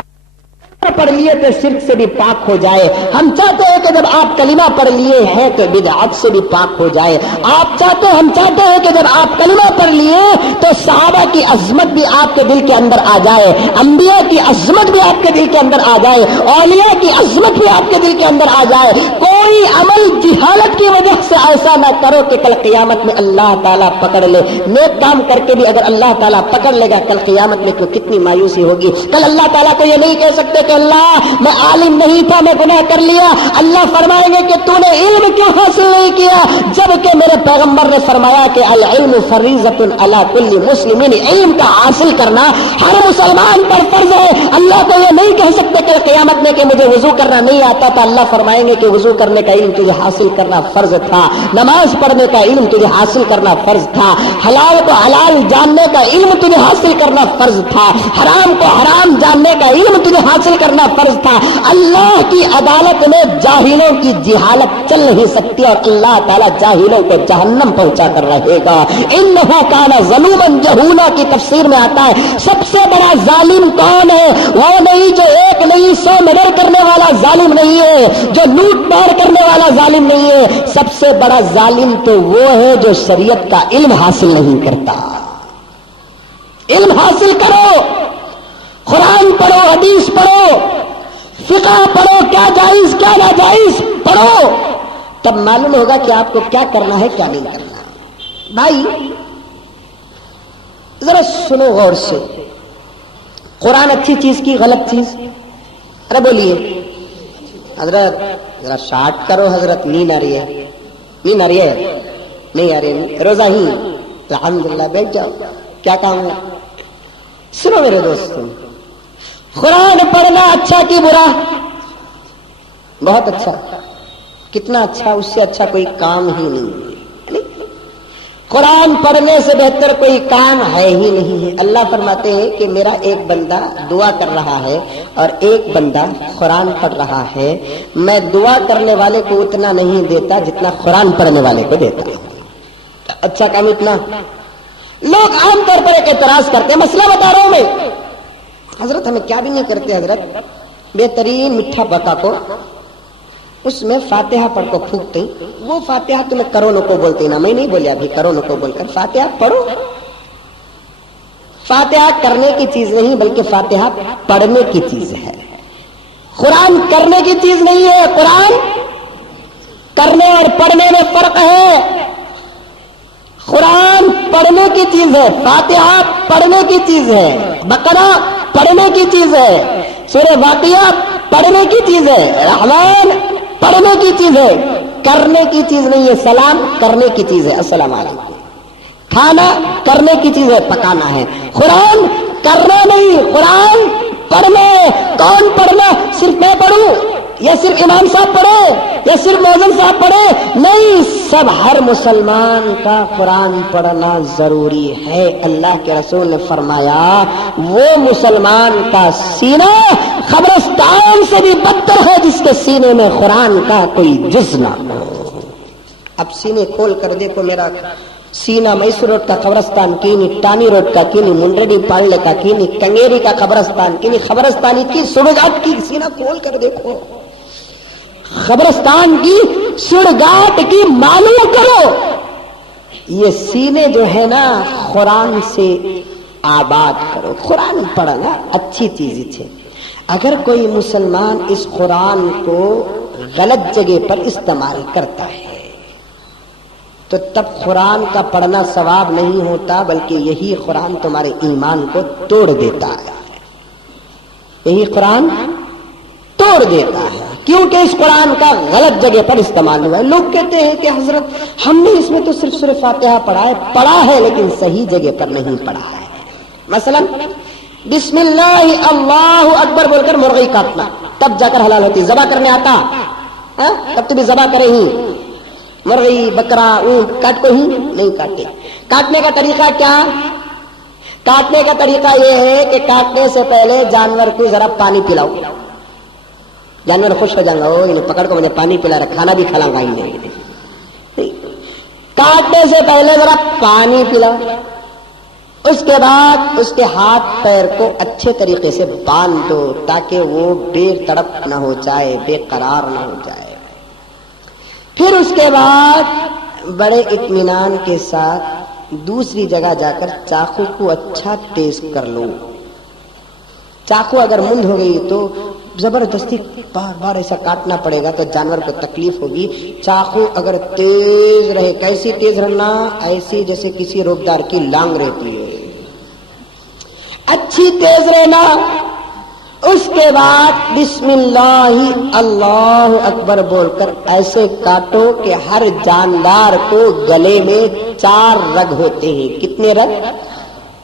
پڑھ لیے تو شرک سے بھی پاک ہو جائے. ہم چاہتے ہیں کہ جب آپ کلمہ پڑھ لیے ہیں تو بدعت سے بھی پاک ہو جائے. ہم چاہتے ہیں کہ جب آپ کلمہ پڑھ لیے تو صحابہ کی عظمت بھی آپ کے دل کے اندر آ جائے، انبیاء کی عظمت بھی آپ کے دل کے اندر آ جائے، اولیاء کی عظمت بھی آپ کے دل کے اندر آ جائے. کوئی عمل جہالت کی وجہ سے ایسا نہ کرو کہ کل قیامت میں اللہ تعالیٰ پکڑ لے. نیک کام کر کے بھی اگر اللہ تعالیٰ پکڑ لے گا کل قیامت میں کتنی مایوسی ہوگی. کل اللہ تعالیٰ کو یہ نہیں کہہ سکتے کہ اللہ میں عالم نہیں تھا، میں گناہ کر لیا. اللہ فرمائیں گے کہ تو نے علم کیوں حاصل نہیں کیا، جبکہ میرے پیغمبر نے فرمایا کہ العلم فریضۃ علی کل مسلم، علم کا حاصل کرنا ہر مسلمان پر فرض ہے. اللہ کو یہ نہیں کہہ سکتے کہ قیامت میں کہ مجھے وضو کرنا نہیں آتا تھا. اللہ فرمائیں گے کہ وضو کرنے کا علم تجھے حاصل کرنا فرض تھا، نماز پڑھنے کا علم تجھے حاصل کرنا فرض تھا، حلال کو حلال جاننے کا علم تجھے حاصل کرنا فرض تھا، حرام کو حرام جاننے کا علم تجھے حاصل کرنا فرض تھا. اللہ کی عدالت میں جاہلوں کی جہالت چل نہیں سکتی اور اللہ تعالیٰ جاہلوں کو جہنم پہنچا کر رہے گا. انہ کان ظلوما جہولا کی تفسیر میں آتا ہے سب سے بڑا ظالم کون ہے؟ وہ نہیں جو ایک نہیں 100 مرڈر کرنے والا ظالم نہیں ہے، جو لوٹ مار کرنے والا ظالم نہیں ہے. سب سے بڑا ظالم تو وہ ہے جو شریعت کا علم حاصل نہیں کرتا. علم حاصل کرو، قرآن پڑھو، حدیث پڑھو، فقہ پڑھو، کیا جائز کیا ناجائز پڑھو، تب معلوم ہوگا کہ آپ کو کیا کرنا ہے کیا نہیں کرنا ہے. بھائی ذرا سنو غور سے، قرآن اچھی چیز کی غلط چیز؟ ارے بولیے حضرت، ذرا شارٹ کرو حضرت، نیند آ رہی ہے، نیند آ رہی ہے، نہیں آ رہی ہے، روزہ ہی الحمدللہ، بیٹھ جاؤ، کیا کام ہے. سنو میرے دوستوں، قرآن پڑھنا اچھا کی برا؟ بہت اچھا. کتنا اچھا؟ اس سے اچھا کوئی کام ہی نہیں. قرآن پڑھنے سے بہتر کوئی کام ہے ہی نہیں ہے. اللہ فرماتے ہیں کہ میرا ایک بندہ دعا کر رہا ہے اور ایک بندہ قرآن پڑھ رہا ہے، میں دعا کرنے والے کو اتنا نہیں دیتا جتنا قرآن پڑھنے والے کو دیتا. اچھا کام اتنا. لوگ عام طور پر ایک اعتراض کرتے ہیں، مسئلہ بتا رہا ہوں میں حضرت، ہمیں کیا بھی نہیں کرتے حضرت، بہترین میٹھا پکا کو اس میں فاتحہ پڑھ کو پھونکتے ہیں. وہ فاتحہ تمہیں کروڑوں کو بولتے نا، میں نہیں بولیا ابھی کروڑوں کو بول کر. فاتحہ پڑھو. فاتحہ کرنے کی چیز نہیں بلکہ فاتحہ پڑھنے کی چیز ہے. قرآن کرنے کی چیز نہیں ہے. قرآن کرنے اور پڑھنے میں فرق ہے. قرآن پڑھنے کی چیز ہے، فاتحہ پڑھنے کی چیز ہے، بقرہ پڑھنے کی چیز ہے، سورہ واقعہ پڑھنے کی چیز ہے، رحمان پڑھنے کی چیز ہے، کرنے کی چیز نہیں ہے. سلام کرنے کی چیز ہے، السلام علیکم. کھانا کرنے کی چیز ہے، پکانا ہے. قرآن کرنا نہیں، قرآن پڑھنا. کون پڑھنا؟ صرف میں پڑھوں یا صرف امام صاحب پڑھے یا صرف مؤذن صاحب پڑھے؟ نہیں، سب ہر مسلمان کا قرآن پڑھنا ضروری ہے. اللہ کے رسول نے فرمایا وہ مسلمان کا سینہ قبرستان سے بھی بدتر ہے جس کے سینے میں قرآن کا کوئی جز نہ ہو. اب سینے کھول کر دیکھو میرا سینہ میسور روڈ کا قبرستان کینی، ٹانی روڈ کا کینی، منڈی پالنے کا کینی، کنگیری کا قبرستان کینی، قبرستانی کی سڑگاٹ کی سینہ کھول کر دیکھو، قبرستان کی سڑگاٹ کی معلوم کرو. یہ سینے جو ہے نا قرآن سے آباد کرو. قرآن پڑھنا اچھی چیز ہے. اگر کوئی مسلمان اس قرآن کو غلط جگہ پر استعمال کرتا ہے تو تب قرآن کا پڑھنا ثواب نہیں ہوتا بلکہ یہی قرآن تمہارے ایمان کو توڑ دیتا ہے. یہی قرآن توڑ دیتا ہے کیونکہ اس قرآن کا غلط جگہ پر استعمال ہوا ہے. لوگ کہتے ہیں کہ حضرت ہم نے اس میں تو صرف سورہ فاتحہ پڑھا ہے لیکن صحیح جگہ پر نہیں پڑھا ہے. مثلا بسم اللہ اللہ اکبر بول کر مرغی کاٹنا، تب جا کر حلال ہوتی. ذبح کرنے آتا تب تو بھی ذبح کرے ہی. مرغی بکرا اونٹ کاٹ کو ہی نہیں کاٹے. کاٹنے کا طریقہ کیا؟ کاٹنے کا طریقہ یہ ہے کہ کاٹنے سے پہلے جانور کو ذرا پانی پلاؤ. جانور خوش ہو جائیں گا، انہیں پکڑ کو مجھے پانی پلا رہا، کھانا بھی کھلاؤں گا انہیں. کاٹنے سے پہلے ذرا پانی پلاؤ. اس کے بعد اس کے ہاتھ پیر کو اچھے طریقے سے باندھ دو تاکہ وہ بے تڑپ نہ ہو جائے، بے قرار نہ ہو جائے. پھر اس کے بعد بڑے اطمینان کے ساتھ دوسری جگہ جا کر چاقو کو اچھا تیز کر لو. چاقو اگر مند ہو گئی تو زبردستی بار بار ایسا کاٹنا پڑے گا تو جانور کو تکلیف ہوگی. چاقو اگر تیز رہے، کیسی تیز رہنا؟ ایسی جیسے کسی روبدار کی لانگ رہتی ہے، اچھی تیز رہنا. اس کے بعد بسم اللہ اللہ اکبر بول کر ایسے کاٹو کہ ہر جاندار کو گلے میں 4 رگ ہوتے ہیں. کتنے رگ؟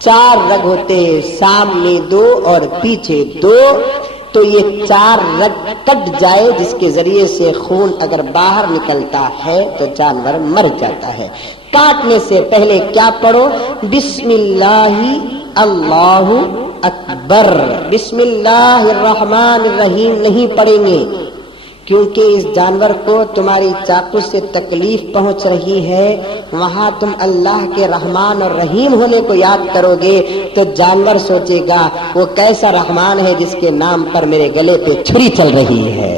4 رگ ہوتے ہیں، سامنے 2 اور پیچھے 2. تو یہ 4 رگ کٹ جائے جس کے ذریعے سے خون اگر باہر نکلتا ہے تو جانور مر جاتا ہے. کاٹنے سے پہلے کیا پڑھو؟ بسم اللہ اللہ اکبر. بسم اللہ الرحمن الرحیم نہیں پڑھیں گے کیونکہ اس جانور کو تمہاری چاقو سے تکلیف پہنچ رہی ہے. وہاں تم اللہ کے رحمان اور رحیم ہونے کو یاد کرو گے تو جانور سوچے گا وہ کیسا رحمان ہے جس کے نام پر میرے گلے پہ چھری چل رہی ہے،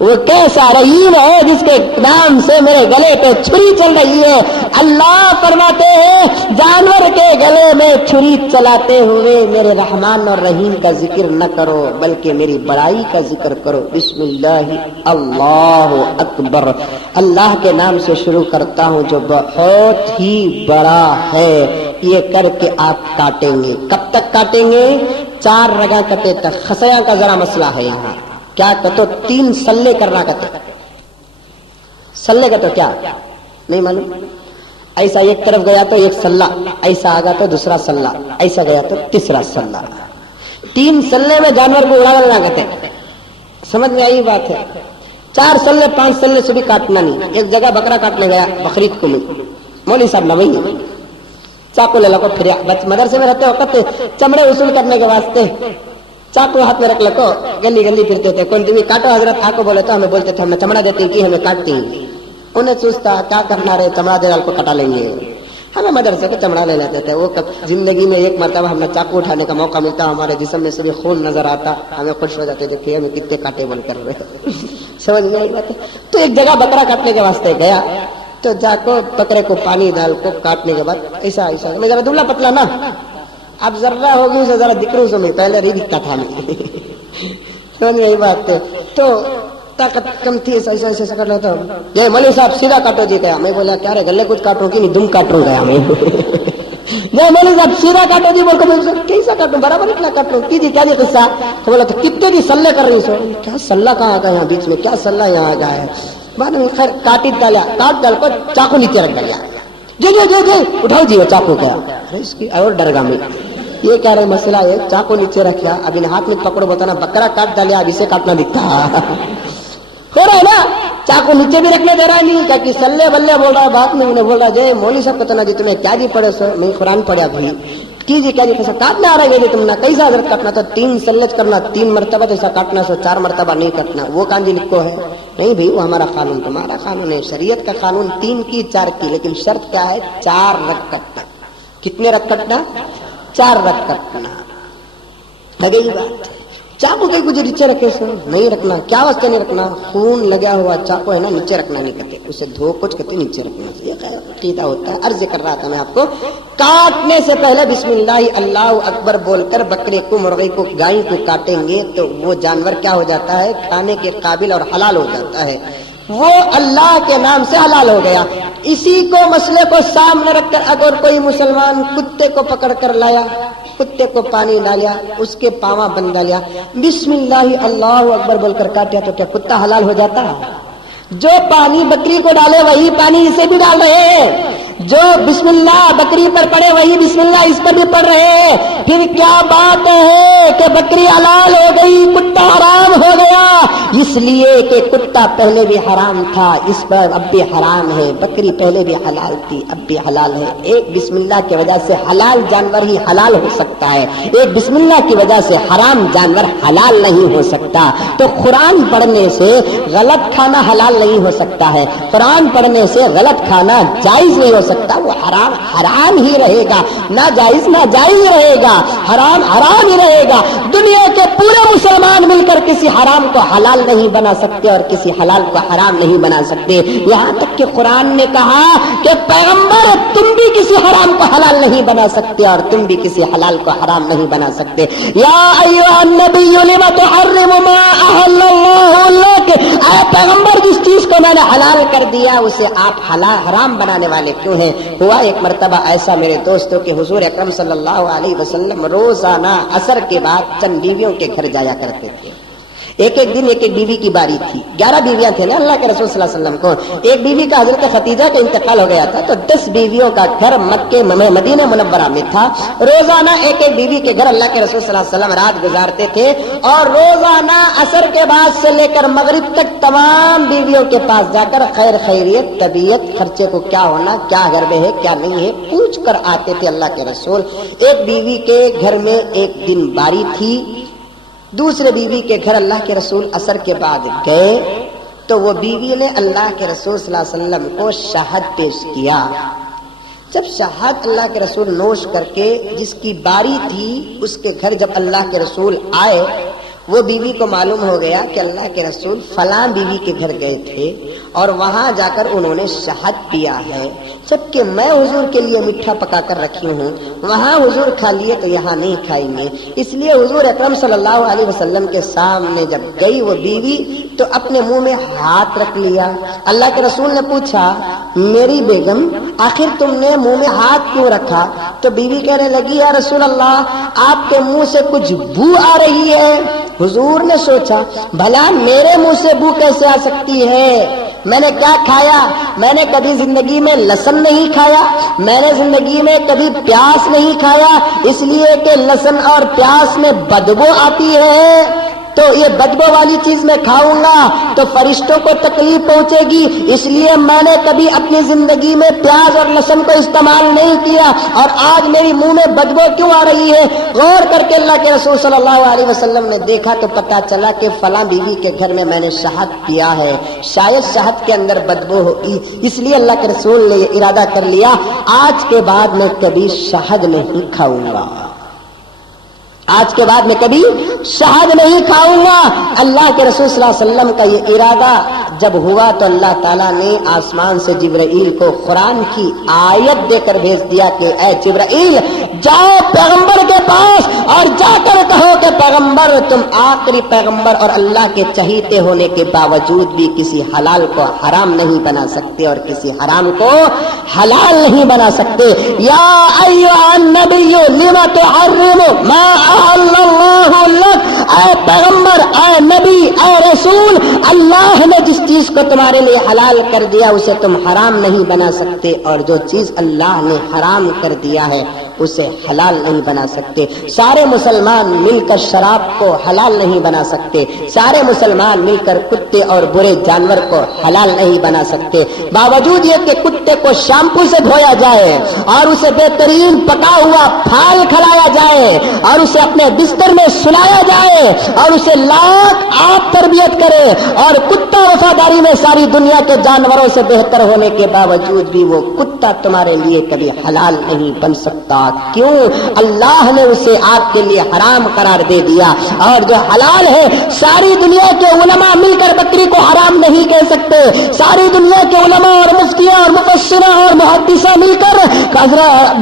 وہ کیسا رحیم ہے جس کے نام سے میرے گلے پہ چھری چل رہی ہے. اللہ فرماتے ہیں جانور کے گلے میں چھری چلاتے ہوئے میرے رحمان اور رحیم کا ذکر نہ کرو بلکہ میری بڑائی کا ذکر کرو. بسم اللہ اللہ اکبر. اللہ کے نام سے شروع کرتا ہوں جو بہت ہی بڑا ہے. یہ کر کے آپ کاٹیں گے. کب تک کاٹیں گے؟ 4 رگاں کٹے تک. خسیاں کا ذرا مسئلہ ہے یہاں. کیا کہتے 3 سلے کرنا کہتے. سلے کا تو کیا نہیں معلوم. ایسا ایک طرف گیا تو ایک سلہ، ایسا آگا تو دوسرا سلہ، ایسا گیا تو تیسرا سلہ. 3 سلے میں جانور کو اڑا ڈالنا کہتے. سمجھ میں آئی بات ہے. 4 سلے 5 سلے سے بھی کاٹنا نہیں. ایک جگہ بکرا کاٹنے گیا بقرعید کو، مولوی صاحب نہ وہی چاقو لے لو. پھر مدرسے میں رہتے وقت چمڑے وصول کرنے کے واسطے چاقو ہاتھ میں رکھ لکو، گلی گلی پھرتے تھے. کون تمہیں کاٹو حضرت آ کو بولے تو ہمیں بولتے تھے ہمیں چمڑا دیتے کہ ہمیں کاٹتی. انہیں سوچتا کیا کرنا رہے چمڑا دے ڈال کو کٹا لیں گے. ہمیں مدرسے کے چمڑا لے لیتے تھے. وہ زندگی میں ایک مرتبہ ہمیں چاقو اٹھانے کا موقع ملتا، ہمارے جسم میں سے بھی خون نظر آتا، ہمیں خوش ہو جاتے دیکھیے ہمیں کتنے کاٹے بول کر رہے. سمجھ میں آئی بات ہے. تو ایک جگہ بکرا کاٹنے کے واسطے گیا تو جا کو بکرے کو پانی ڈال کو کاٹنے کے بعد ایسا ایسا میں ذرا دبلا پتلا نا، اب ذرا ہوگی اسے ذرا دکھوں سے میں پہلے ری دکھتا تھا. سمجھ میں آئی بات. تو طاقت کم تھی، ایسا ایسا کر لیتا ہوں. جی مولوی صاحب سیدھا کاٹو جی. گیا میں بولا کیا رے گلے کچھ کاٹوں کی نہیں دم کاٹوں گیا میں. جی مولوی صاحب سیدھا کاٹو جی. بول کر کیسا کاٹوں برابر اتنا کاٹوں کی جی کیا جی قصہ. تو بولا تو کتنے جی سلے کر رہی سو. کیا سلہ کہاں آ گیا یہاں بیچ میں، کیا سلہ یہاں آ گیا ہے. بعد میں خیر کاٹی ڈالا، کاٹ ڈال کو چاقو نیچے رکھ دیا. جی جی جی جی اٹھاؤ جی وہ چاقو. گیا اس کی اور ڈر گا میں. یہ کہہ رہے مسئلہ ہے چاقو نیچے رکھا، اب ان ہاتھ میں پکڑو بتانا بکرا کاٹ ڈالیا، اب اسے کاٹنا دکھتا ہو رہا ہے نا. چاقو نیچے بھی رکھنے دے رہا ہے نہیں کہ سلے بلے بول رہا ہے. بات میں انہیں بول رہا جی مولوی صاحب کہتے نا جی تمہیں کیا جی پڑے سو. میں قرآن پڑھا بھی کی جی کیا جی کیسا کاٹنا آ رہا ہے جی تم نے کیسا حضرت کاٹنا تھا. 3 سلج کرنا 3 مرتبہ ایسا کاٹنا سو 4 مرتبہ نہیں کاٹنا. وہ کان جی لکھو ہے نہیں بھائی، وہ ہمارا قانون تمہارا قانون ہے. شریعت کا قانون 3 کی 4 کی، لیکن شرط کیا ہے 4 رگ کٹنا. کتنے رگ کٹنا؟ 4 رگ کٹنا. لگے گی بات. چاقو کے کچھ نیچے رکھے سو نہیں رکھنا. کیا واسطے نہیں رکھنا؟ خون لگا ہوا چاقو ہے نا، نیچے رکھنا نہیں کہتے، اسے دھو کچھ کہتے نیچے رکھنا. یہ عقیدہ ہوتا ہے. عرض کر رہا تھا میں آپ کو کاٹنے سے پہلے بسم اللہ اللہ اکبر بول کر بکرے کو مرغی کو گائے کو کاٹیں گے تو وہ جانور کیا ہو جاتا ہے؟ کھانے کے قابل اور حلال ہو جاتا ہے. وہ اللہ کے نام سے حلال ہو گیا. اسی کو مسئلے کو سامنے رکھ کر اگر کوئی مسلمان کتے کو پکڑ کر لایا، کتے کو پانی ڈالیا، اس کے پاواں بند ڈالیا، بسم اللہ اللہ اکبر بول کر کاٹیا تو کیا کتا حلال ہو جاتا ہے؟ جو پانی بکری کو ڈالے وہی پانی اسے بھی ڈال رہے ہیں. جو بسم اللہ بکری پر پڑے وہی بسم اللہ اس پر بھی پڑھ رہے ہیں. پھر کیا بات ہے کہ بکری حلال ہو گئی کتا حرام ہو گیا؟ اس لیے کہ کتا پہلے بھی حرام تھا، اس پر اب بھی حرام ہے. بکری پہلے بھی حلال تھی، اب بھی حلال ہے. ایک بسم اللہ کی وجہ سے حلال جانور ہی حلال ہو سکتا ہے، ایک بسم اللہ کی وجہ سے حرام جانور حلال نہیں ہو سکتا. تو قرآن پڑھنے سے غلط کھانا حلال نہیں ہو سکتا ہے، قرآن پڑھنے سے غلط کھانا جائز نہیں ہو سکتا. وہ حرام حرام ہی رہے گا، ناجائز ناجائز رہے گا، حرام حرام ہی رہے گا. دنیا کے پورے مسلمان مل کر کسی حرام کو حلال نہیں بنا سکتے اور کسی حلال کو حرام نہیں بنا سکتے. یہاں تک کہ قرآن نے کہا کہ پیغمبر تم بھی کسی حرام کو حلال نہیں بنا سکتے اور تم بھی کسی حلال کو حرام نہیں بنا سکتے. یا ایھا النبی لم تحرم ما احل اللہ لک، اے پیغمبر جس چیز کو میں نے حلال کر دیا اسے آپ حرام بنانے والے کیوں ہیں؟ ہوا ایک مرتبہ ایسا میرے دوستوں کہ حضور اکرم صلی اللہ علیہ وسلم روزانہ عصر کے بعد چند بیویوں کے گھر جایا کرتے تھے. ایک ایک دن ایک ایک بیوی کی باری تھی. 11 بیویاں تھے نا اللہ کے رسول صلی اللہ علیہ وسلم کو. ایک بیوی کا حضرت ختیجہ کا انتقال ہو گیا تھا تو 10 بیویوں کا گھر مکے مدینہ منورہ میں تھا. روزانہ ایک ایک بیوی کے گھر اللہ کے رسول صلی اللہ علیہ وسلم رات گزارتے تھے اور روزانہ عصر کے بعد سے لے کر مغرب تک تمام بیویوں کے پاس جا کر خیر خیریت طبیعت خرچے کو کیا ہونا کیا گھر میں ہے کیا نہیں ہے پوچھ کر آتے تھے اللہ کے رسول. ایک بیوی کے گھر میں ایک دن باری تھی، دوسرے بیوی کے گھر اللہ کے رسول عصر کے بعد گئے تو وہ بیوی نے اللہ کے رسول صلی اللہ علیہ وسلم کو شہد پیش کیا. جب شہد اللہ کے رسول نوش کر کے جس کی باری تھی اس کے گھر جب اللہ کے رسول آئے وہ بیوی کو معلوم ہو گیا کہ اللہ کے رسول فلاں بیوی کے گھر گئے تھے اور وہاں جا کر انہوں نے شہد پیا ہے، جبکہ میں حضور کے لیے میٹھا پکا کر رکھی ہوں، وہاں حضور کھا لیے تو یہاں نہیں کھائیں گے. اس لیے حضور اکرم صلی اللہ علیہ وسلم کے سامنے جب گئی وہ بیوی تو اپنے منہ میں ہاتھ رکھ لیا. اللہ کے رسول نے پوچھا میری بیگم آخر تم نے منہ میں ہاتھ کیوں رکھا؟ تو بیوی کہنے لگی یا رسول اللہ آپ کے منہ سے کچھ بو آ رہی ہے. حضور نے سوچا بھلا میرے منہ سے بو کیسے آ سکتی ہے؟ میں نے کیا کھایا؟ میں نے کبھی زندگی میں لہسن نہیں کھایا، میں نے زندگی میں کبھی پیاز نہیں کھایا، اس لیے کہ لہسن اور پیاز میں بدبو آتی ہے تو یہ بدبو والی چیز میں کھاؤں گا تو فرشتوں کو تکلیف پہنچے گی، اس لیے میں نے کبھی اپنی زندگی میں پیاز اور لہسن کو استعمال نہیں کیا اور آج میری منہ میں بدبو کیوں آ رہی ہے؟ غور کر کے اللہ کے رسول صلی اللہ علیہ وسلم نے دیکھا تو پتا چلا کہ فلاں بیوی کے گھر میں نے شہد پیا ہے، شاید شہد کے اندر بدبو ہوگی، اس لیے اللہ کے رسول نے یہ ارادہ کر لیا آج کے بعد میں کبھی شہد نہیں کھاؤں گا، آج کے بعد میں کبھی شہد نہیں کھاؤں گا. اللہ کے رسول صلی اللہ علیہ وسلم کا یہ ارادہ جب ہوا تو اللہ تعالیٰ نے آسمان سے جبرائیل کو قرآن کی آیت دے کر بھیج دیا کہ اے جبرائیل جاؤ پیغمبر کے پاس اور جا کر کہو کہ پیغمبر تم آخری پیغمبر اور اللہ کے چہیتے ہونے کے باوجود بھی کسی حلال کو حرام نہیں بنا سکتے اور کسی حرام کو حلال نہیں بنا سکتے. یا ایھا النبی لم تحرم ما احل اللہ لک، اے پیغمبر اے نبی اے رسول اللہ نے جس چیز کو تمہارے لیے حلال کر دیا اسے تم حرام نہیں بنا سکتے اور جو چیز اللہ نے حرام کر دیا ہے اسے حلال نہیں بنا سکتے. سارے مسلمان مل کر شراب کو حلال نہیں بنا سکتے، سارے مسلمان مل کر کتے اور برے جانور کو حلال نہیں بنا سکتے. باوجود یہ کہ کتے کو شیمپو سے دھویا جائے اور اسے بہترین پکا ہوا پھال کھلایا جائے اور اسے اپنے بستر میں سلایا جائے اور اسے لاکھ آپ تربیت کرے اور کتا وفاداری میں ساری دنیا کے جانوروں سے بہتر ہونے کے باوجود بھی وہ کتا تمہارے لیے کبھی حلال نہیں بن سکتا. کیوں؟ اللہ نے اسے آپ کے لیے حرام قرار دے دیا. اور جو حلال ہے ساری دنیا کے علماء مل کر بکری کو حرام نہیں کہہ سکتے، ساری دنیا کے علماء اور مفتیاں اور مفسرہ اور محدثہ مل کر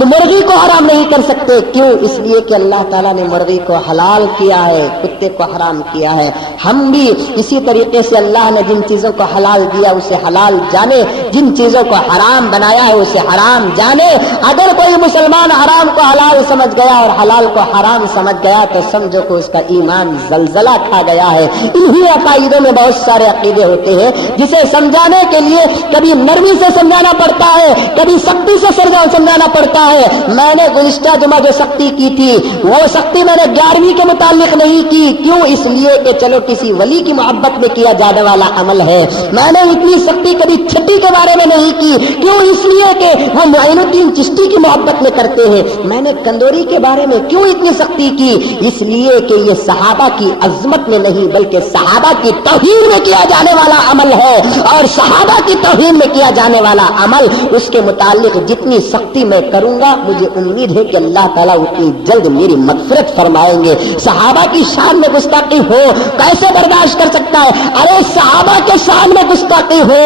مرغی کو حرام نہیں کر سکتے. کیوں؟ اس لیے کہ اللہ تعالیٰ نے مرغی کو حلال کیا ہے، کتے کو حرام کیا ہے. ہم بھی اسی طریقے سے اللہ نے جن چیزوں کو حلال دیا اسے حلال جانے، جن چیزوں کو حرام بنایا ہے اسے حرام جانے. اگر کوئی مسلمان حرام حرام کو حلال سمجھ گیا اور حلال کو حرام سمجھ گیا تو سمجھو کہ اس کا ایمان زلزلہ کھا گیا ہے۔ انہی عقائدوں میں بہت سارے عقیدے ہوتے ہیں جسے سمجھانے کے لیے کبھی نرمی سے سمجھانا پڑتا ہے، کبھی سختی سے سمجھانا پڑتا ہے۔ میں نے گزشتہ جمعہ جو سختی کی تھی وہ سختی میں نے 11ویں کے متعلق نہیں کی، کیوں؟ اس لیے کہ چلو کسی ولی کی محبت میں کیا جانے والا عمل ہے۔ میں نے اتنی سختی کبھی چھٹی کے بارے میں نہیں کی، کیوں؟ اس لیے کہ وہ معین الدین چشتی کی محبت میں کرتے ہیں۔ میں نے کندوری کے بارے میں کیوں اتنی سختی کی؟ اس لیے کہ یہ صحابہ کی عظمت میں نہیں بلکہ صحابہ کی توہین میں کیا جانے والا عمل ہے، اور صحابہ کی توہین میں کیا جانے والا عمل، اس کے متعلق جتنی سختی میں کروں گا مجھے امید ہے کہ اللہ تعالیٰ اتنی جلد میری مغفرت فرمائیں گے۔ صحابہ کی شان میں گستاخی ہو کیسے برداشت کر سکتا ہے؟ ارے صحابہ کے شان میں گستاخی ہو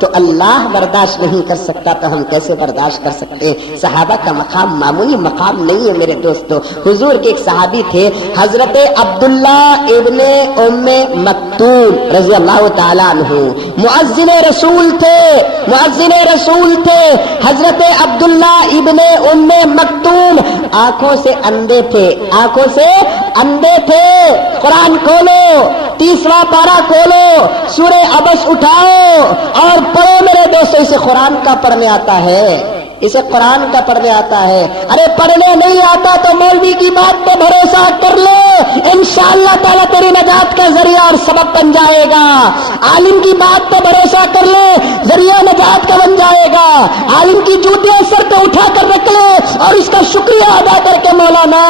تو اللہ برداشت نہیں کر سکتا تو ہم کیسے برداشت کر سکتے ہیں؟ صحابہ کا مقام معمولی مقام نہیں ہے میرے دوستو۔ حضور کے ایک صحابی تھے حضرت عبداللہ ابن ام مکتوم رضی اللہ تعالیٰ عنہ، مؤذن رسول تھے، مؤذن رسول تھے حضرت عبداللہ ابن ام مکتوم۔ آنکھوں سے اندھے تھے، آنکھوں سے اندھے تھے۔ قرآن کھولو، 30واں پارہ کھولو، سورہ عبس اٹھاؤ اور پڑھو میرے دوستو۔ اسے قرآن کا پڑھنے آتا ہے، اسے قرآن کا پڑھنے آتا ہے۔ ارے پڑھنے نہیں آتا تو مولوی کی بات پہ بھروسہ کر لے، انشاءاللہ تعالیٰ تیری نجات کا ذریعہ اور سبب بن جائے گا۔ عالم کی بات پہ بھروسہ کر لے، ذریعہ نجات کا بن جائے گا۔ عالم کی جوتیاں سر پہ اٹھا کر رکھ لے اور اس کا شکریہ ادا کر کے مولانا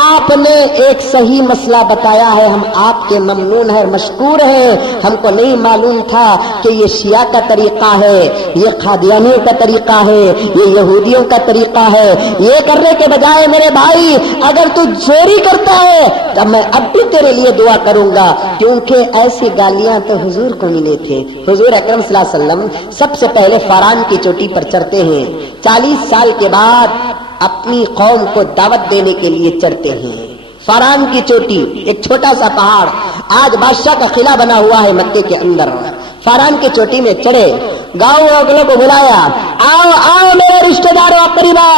آپ نے ایک صحیح مسئلہ بتایا ہے، ہم آپ کے ممنون ہیں، مشکور ہیں۔ ہم کو نہیں معلوم تھا کہ یہ شیعہ کا طریقہ ہے، یہ قادیانیوں کا طریقہ ہے، یہ یہودیوں کا طریقہ ہے۔ یہ کرنے کے بجائے میرے بھائی اگر تو چوری کرتا ہے تو میں اب بھی تیرے لیے دعا کروں گا، کیونکہ ایسی گالیاں تو حضور کو ملے تھے۔ حضور اکرم صلی اللہ علیہ وسلم سب سے پہلے فاران کی چوٹی پر چڑھتے ہیں، 40 سال کے بعد اپنی قوم کو دعوت دینے کے لیے چڑھتے ہیں۔ فاران کی چوٹی ایک چھوٹا سا پہاڑ، آج بادشاہ کا قلعہ بنا ہوا ہے مکے کے اندر۔ فاران کی چوٹی میں چڑھے، گاؤں والوں کو بلایا، آؤ آؤ میرے رشتہ داروں اقربا،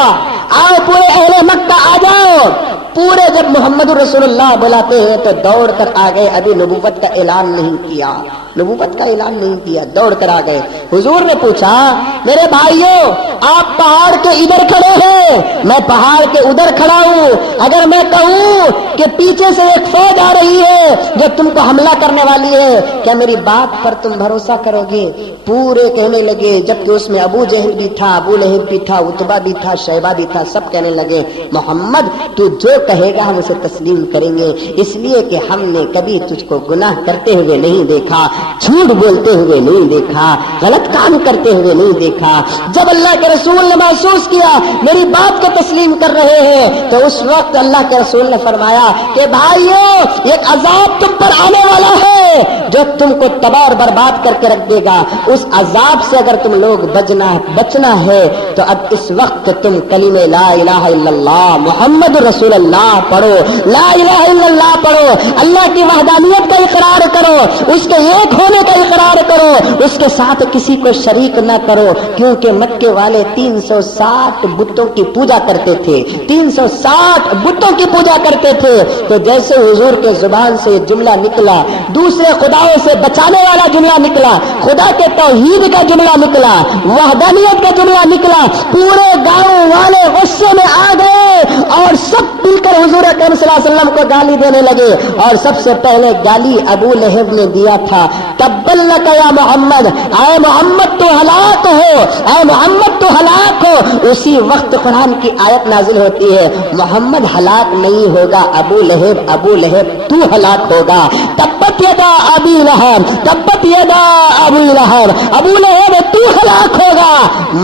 آؤ پورے اہل مکہ آ جاؤ۔ پورے جب محمد رسول اللہ بلاتے ہیں تو دوڑ کر آ گئے، ابھی نبوت کا اعلان نہیں کیا، نبوت کا اعلان نہیں کیا، دوڑ کر آ گئے۔ حضور نے پوچھا میرے بھائیوں آپ پہاڑ کے ادھر کھڑے ہیں، میں پہاڑ کے ادھر کھڑا ہوں، اگر میں کہوں کہ پیچھے سے ایک فوج آ رہی ہے جو تم کو حملہ کرنے والی ہے، کیا میری بات پر تم بھروسہ کرو گے؟ پورے کہنے لگے، جبکہ اس میں ابو جہل بھی تھا، ابو لہب بھی تھا، عتبہ بھی تھا، شیبہ بھی تھا، سب کہنے لگے محمد تو جو کہے گا ہم اسے تسلیم کریں گے، اس لیے کہ ہم نے کبھی تجھ کو گناہ کرتے ہوئے نہیں دیکھا، جھوٹ بولتے ہوئے نہیں دیکھا، غلط کام کرتے ہوئے نہیں دیکھا۔ جب اللہ کے رسول نے محسوس کیا میری بات کو تسلیم کر رہے ہیں تو اس وقت اللہ کے رسول نے فرمایا کہ بھائیو ایک عذاب تم پر آنے والا ہے جو تم کو تباہ اور برباد کر کے رکھ دے گا، اس عذاب سے اگر تم لوگ بچنا ہے تو اب اس وقت تم کلمہ لا الہ الا اللہ محمد رسول اللہ پڑھو، لا الہ الا اللہ پڑھو، اللہ کی وحدانیت کا اقرار کرو، اس کے ایک ہونے کا اقرار کرو، اس کے ساتھ کسی کو شریک نہ کرو، کیونکہ مکے والے 360 بتوں کی پوجا کرتے تھے، 360 بتوں کی پوجا کرتے تھے۔ تو جیسے حضور کے زبان سے جملہ نکلا، دوسرے خداؤں سے بچانے والا جملہ نکلا، خدا کے توحید کا جملہ نکلا، وحدانیت کا جملہ نکلا، پورے گاؤں والے غصے میں آ گئے اور سب مل کر حضور اکرم صلی اللہ علیہ وسلم کو گالی دینے لگے۔ اور سب سے پہلے گالی ابو لہب نے دیا تھا، تبا لک یا محمد، اے محمد تو ہلاک ہو، اے محمد تو ہلاک ہو۔ اسی وقت قرآن کی آیت نازل ہوتی ہے محمد ہلاک نہیں ہوگا، ابو لہب تو ہلاک ہوگا۔ تبت یدا ابی لہب، تبت یدا ابی لہب، ابو لہب تو ہلاک ہوگا،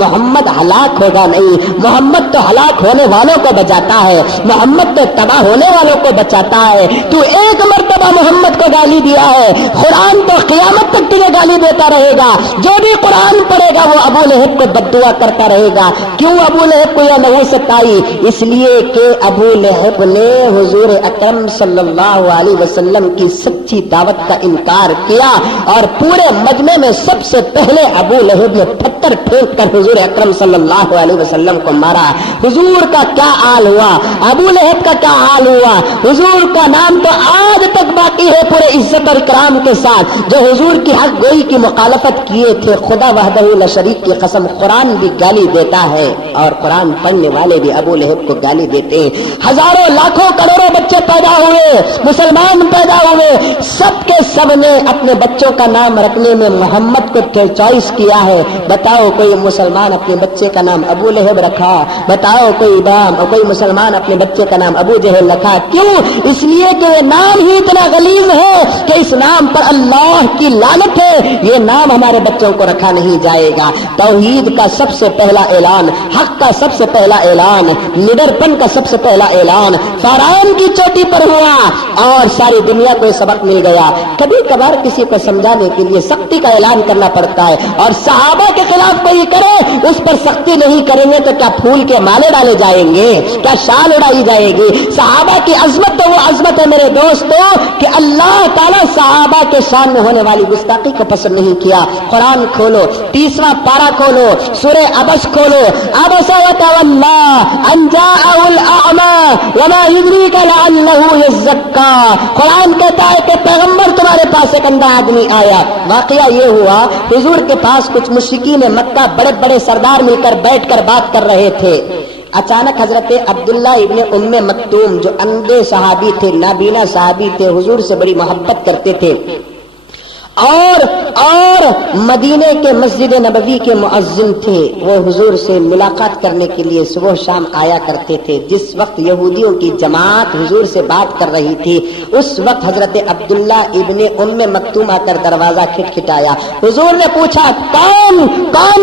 محمد ہلاک ہوگا نہیں۔ محمد تو ہلاک ہونے والوں کو بچاتا ہے، محمد تو تباہ ہونے والوں کو بچاتا ہے۔ تو ایک مرتبہ محمد کو گالی دیا ہے، قرآن تو قیامت تک تجھے گالی دیتا رہے گا، جو بھی قرآن پڑھے گا وہ ابو لہب کو بد دعا کرتا رہے گا۔ کیوں ابو لہب کو یہ نحوست آئی؟ اس لیے کہ ابو لہب نے حضور اکرم صلی اللہ علیہ وسلم کی سچی دعوت کا انکار کیا، اور پورے مجمع میں سب سے پہلے ابو لہب نے پتھر پھینک کر حضور اکرم صلی اللہ علیہ وسلم کو مارا. حضور کا کیا حال ہوا, ابو لہب کا کیا حال ہوا. حضور کا نام تو آج تک باقی ہے پورے عزت اور کرام کے ساتھ. جو حضور کی حق گوئی کی مخالفت کیے تھے, خدا وحدہ لا شریک کی قسم قرآن بھی گالی دیتا ہے اور قرآن پڑھنے والے بھی ابو لہب کو گالی دیتے ہیں. ہزاروں لاکھوں کروڑوں بچے پیدا ہوئے, مسلمان پیدا ہوئے, سب کے سب نے اپنے بچوں کا نام رکھنے میں محمد کو چوائس کیا ہے. بتاؤ کوئی مسلمان اپنے بچے کا نام ابو لہب رکھا؟ بتاؤ کوئی مسلمان اپنے بچے کا نام ابو جہل رکھا؟ کیوں؟ اس لیے کہ یہ نام ہی اتنا غلیظ ہے کہ اس نام پر اللہ کی لعنت ہے. یہ نام ہمارے بچوں کو رکھا نہیں جائے گا. توحید کا سب سے پہلا اعلان, حق کا سب سے پہلا اعلان, نڈرپن کا سب سے پہلا اعلان فاران کی چوٹی پر ہوا اور ساری دنیا کو یہ سبق مل گیا. کبھی کبھار کسی کو سمجھانے کے لیے سختی کا اعلان کرنا پڑتا ہے, اور صحابہ کے خلاف کوئی کرے اس پر سختی نہیں کریں گے تو کیا پھول کے مالے ڈالے جائیں گے, کیا شال اڑائی جائے گی؟ صحابہ کی عظمت تو وہ عظمت ہے میرے دوستو کہ اللہ تعالیٰ صحابہ کے شان میں ہونے والی گستاخی کو پسند نہیں کیا. قرآن کھولو, 30واں پارہ کھولو, سورہ عبس کھولو. عبس وتولی ان جاءہ الاعمی وما یدریک لعلہ یزکا. قرآن کہتا ہے کہ پیغمبر تمہارے پاس ایک اندھا آدمی آیا. واقعہ یہ ہوا, حضور کے پاس کچھ مشرکین مکہ بڑے بڑے سردار مل کر بیٹھ کر بات کر رہے تھے. اچانک حضرت عبداللہ ابن ام مکتوم جو اندھے صحابی تھے, نابینا صحابی تھے, حضور سے بڑی محبت کرتے تھے اور مدینے کے مسجد نبوی کے مؤذن تھے, وہ حضور سے ملاقات کرنے کے لیے صبح شام آیا کرتے تھے. جس وقت یہودیوں کی جماعت حضور سے بات کر رہی تھی اس وقت حضرت عبداللہ ابن ام مکتوم آ کر دروازہ کھٹکھٹایا. حضور نے پوچھا کون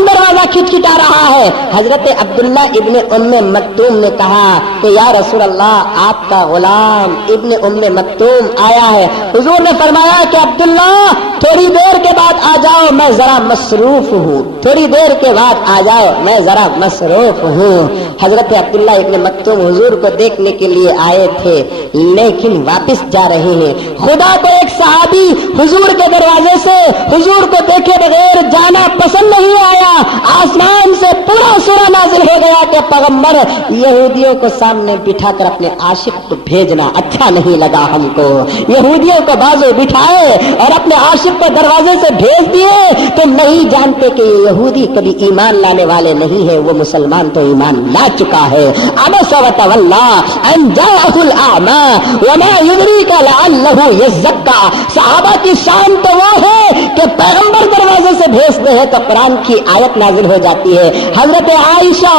دروازہ کھٹکھٹا رہا ہے؟ حضرت عبداللہ ابن ام مکتوم نے کہا کہ یا رسول اللہ آپ کا غلام ابن ام مکتوم آیا ہے. حضور نے فرمایا کہ عبداللہ تھوڑی دیر کے بعد آ جاؤ, میں ذرا مصروف ہوں. تھوڑی دیر کے بعد آ جاؤ, میں ذرا مصروف ہوں. حضرت عبداللہ ابن مکتوم حضور کو دیکھنے کے لیے آئے تھے لیکن واپس جا رہے ہیں. خدا کو ایک صحابی حضور کے دروازے سے حضور کو دیکھے بغیر جانا پسند نہیں آیا. آسمان سے پورا سورہ نازل ہو گیا کہ پیغمبر یہودیوں کو سامنے بٹھا کر اپنے عاشق کو بھیجنا اچھا نہیں لگا ہم کو. یہودیوں کو بازو بٹھائے اور اپنے عاشق کو دروازے سے بھیج دیے. تو نہیں جانتے کہ یہ یہودی کبھی ایمان لانے والے نہیں ہے, وہ مسلمان تو ایمان لا چکا ہے. عبس وتولی ان جاءہ الاعمی وما یدریک لعلہ یزکا. صحابہ کی شان تو وہ ہے کہ پیغمبر دروازے سے بھیجتے ہیں تو قرآن کی آیت نازل ہو جاتی ہے. حضرت عائشہ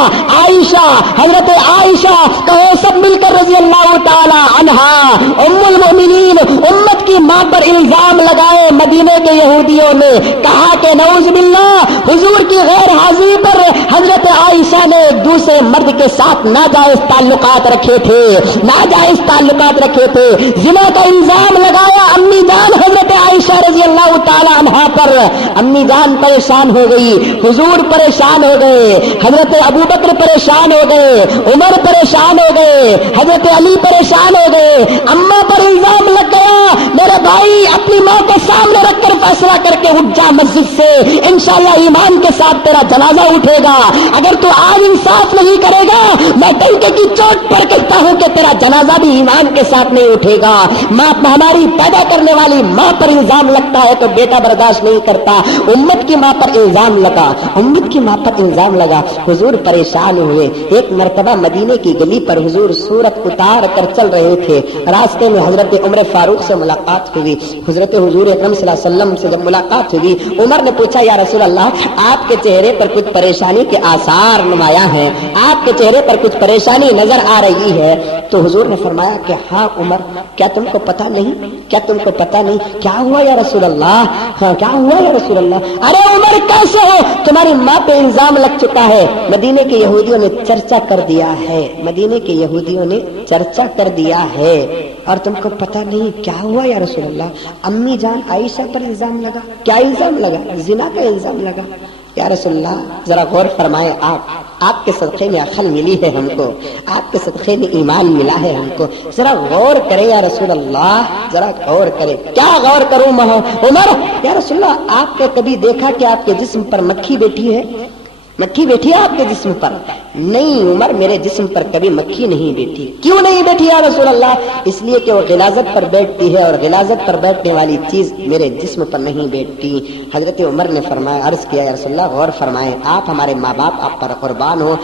حضرت عائشہ کہو سب مل کر رضی اللہ تعالی عنہا, ام المؤمنین, امت کی ماں پر الزام لگائے مدینے کے یہودیوں نے. کہا کہ نعوذ باللہ حضور کی غیر حاضری پر حضرت عائشہ نے دوسرے مرد کے ساتھ ناجائز تعلقات رکھے تھے, زنا کا الزام لگایا امی جان حضرت عائشہ رضی اللہ تعالی عنہا پر. امی جان پریشان ہو گئی, حضور پریشان ہو گئے, حضرت ابو بکر پریشان ہو گئے, عمر پریشان ہو گئے, حضرت علی پریشان ہو گئے. اماں پر الزام لگ گیا. میرے بھائی اپنی ماں کو سامنے رکھ کر فیصلہ کر کے اٹھ جا مسجد سے, انشاءاللہ ایمان کے ساتھ تیرا جنازہ اٹھے گا. اگر تو آج انصاف نہیں کرے گا میں ڈنکے کی چوٹ پر کہتا ہوں کہ تیرا جنازہ بھی ایمان کے ساتھ نہیں اٹھے گا. ماں ہماری پیدا کرنے والی ماں پر الزام لگتا ہے تو بیٹا برداشت نہیں کرتا. امت کی ماں پر الزام لگا, حضور پریشان ہوئے. ایک مرتبہ مدینے کی گلی پر حضور صورت اتار کر چل رہے تھے. راستے میں حضرت عمر فاروق سے ملاقات ہوئی. حضرت حضور اکرم صلی اللہ علیہ وسلم سے جب ملاقات ہوئی, عمر نے پوچھا یا رسول اللہ آپ کے چہرے پر کچھ پریشانی کے آثار نمایاں ہیں, آپ کے چہرے پر کچھ پریشانی نظر آ رہی ہے. تو حضور نے فرمایا کہ ہاں عمر, کیا تم کو پتہ نہیں کیا ہوا یا رسول اللہ؟ کیا ہوا یا رسول اللہ؟ ارے عمر کیسے ہو, تمہاری ماں پہ الزام لگ چکا ہے. مدینے کے یہودیوں نے چرچا کر دیا ہے, اور تم کو پتہ نہیں کیا ہوا یا رسول اللہ؟ امی جان عائشہ پر الزام لگا. کیا الزام لگا؟ زنا کا الزام لگا. یا رسول اللہ ذرا غور فرمائے, آپ کے صدقے میں عقل ملی ہے ہم کو, آپ کے صدقے میں ایمان ملا ہے ہم کو, ذرا غور کرے یا رسول اللہ, ذرا غور کرے. کیا غور کروں عمر؟ یا رسول اللہ آپ نے کبھی دیکھا کہ آپ کے جسم پر مکھی بیٹھی ہے؟ مکھی بیٹھی ہے آپ کے جسم پر؟ نہیں عمر، میرے جسم پر کبھی مکھی نہیں بیٹھی۔ کیوں نہیں بیٹھی یا رسول اللہ؟ اس لیے کہ وہ غلاظت پر بیٹھتی ہے اور غلاظت پر بیٹھنے والی چیز میرے جسم پر نہیں بیٹھتی۔ حضرت عمر نے فرمایا، عرض کیا یا رسول اللہ غور فرمائیں، آپ ہمارے ماں باپ آپ پر قربان ہو،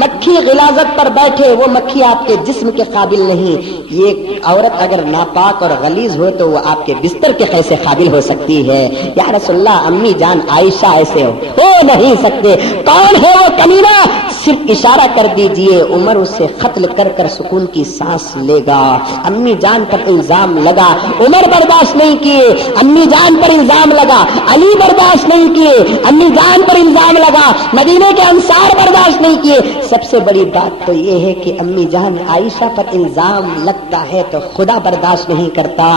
مکھی غلاظت پر بیٹھے، وہ مکھی آپ کے جسم کے قابل نہیں۔ یہ عورت اگر ناپاک اور غلیظ ہو تو وہ آپ کے بستر کے کیسے قابل ہو سکتی ہے؟ یا رسول اللہ امی جان عائشہ ایسے ہو نہیں سکتے۔ کون ہے وہ کمینہ؟ صرف اشارہ کر دیجئے، عمر اسے قتل کر کر سکون کی سانس لے گا۔ امی جان پر الزام لگا، عمر برداشت نہیں کیے۔ امی جان پر الزام لگا، علی برداشت نہیں کیے۔ امی جان پر الزام لگا، مدینے کے انصار برداشت نہیں کیے۔ سب سے بڑی بات تو یہ ہے کہ امی جان عائشہ پر الزام لگتا ہے تو خدا برداشت نہیں کرتا۔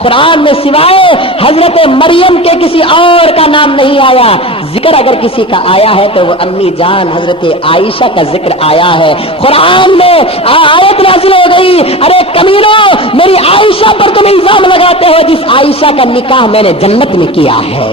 قرآن میں سوائے حضرت مریم کے کسی اور کا نام نہیں آیا۔ ذکر اگر کسی کا آیا ہے تو وہ امی جان حضرت عائشہ کا ذکر آیا ہے۔ قرآن میں آیت نازل ہو گئی، ارے کمینوں، میری عائشہ پر تم الزام لگاتے ہو جس عائشہ کا نکاح میں نے جنت میں کیا ہے۔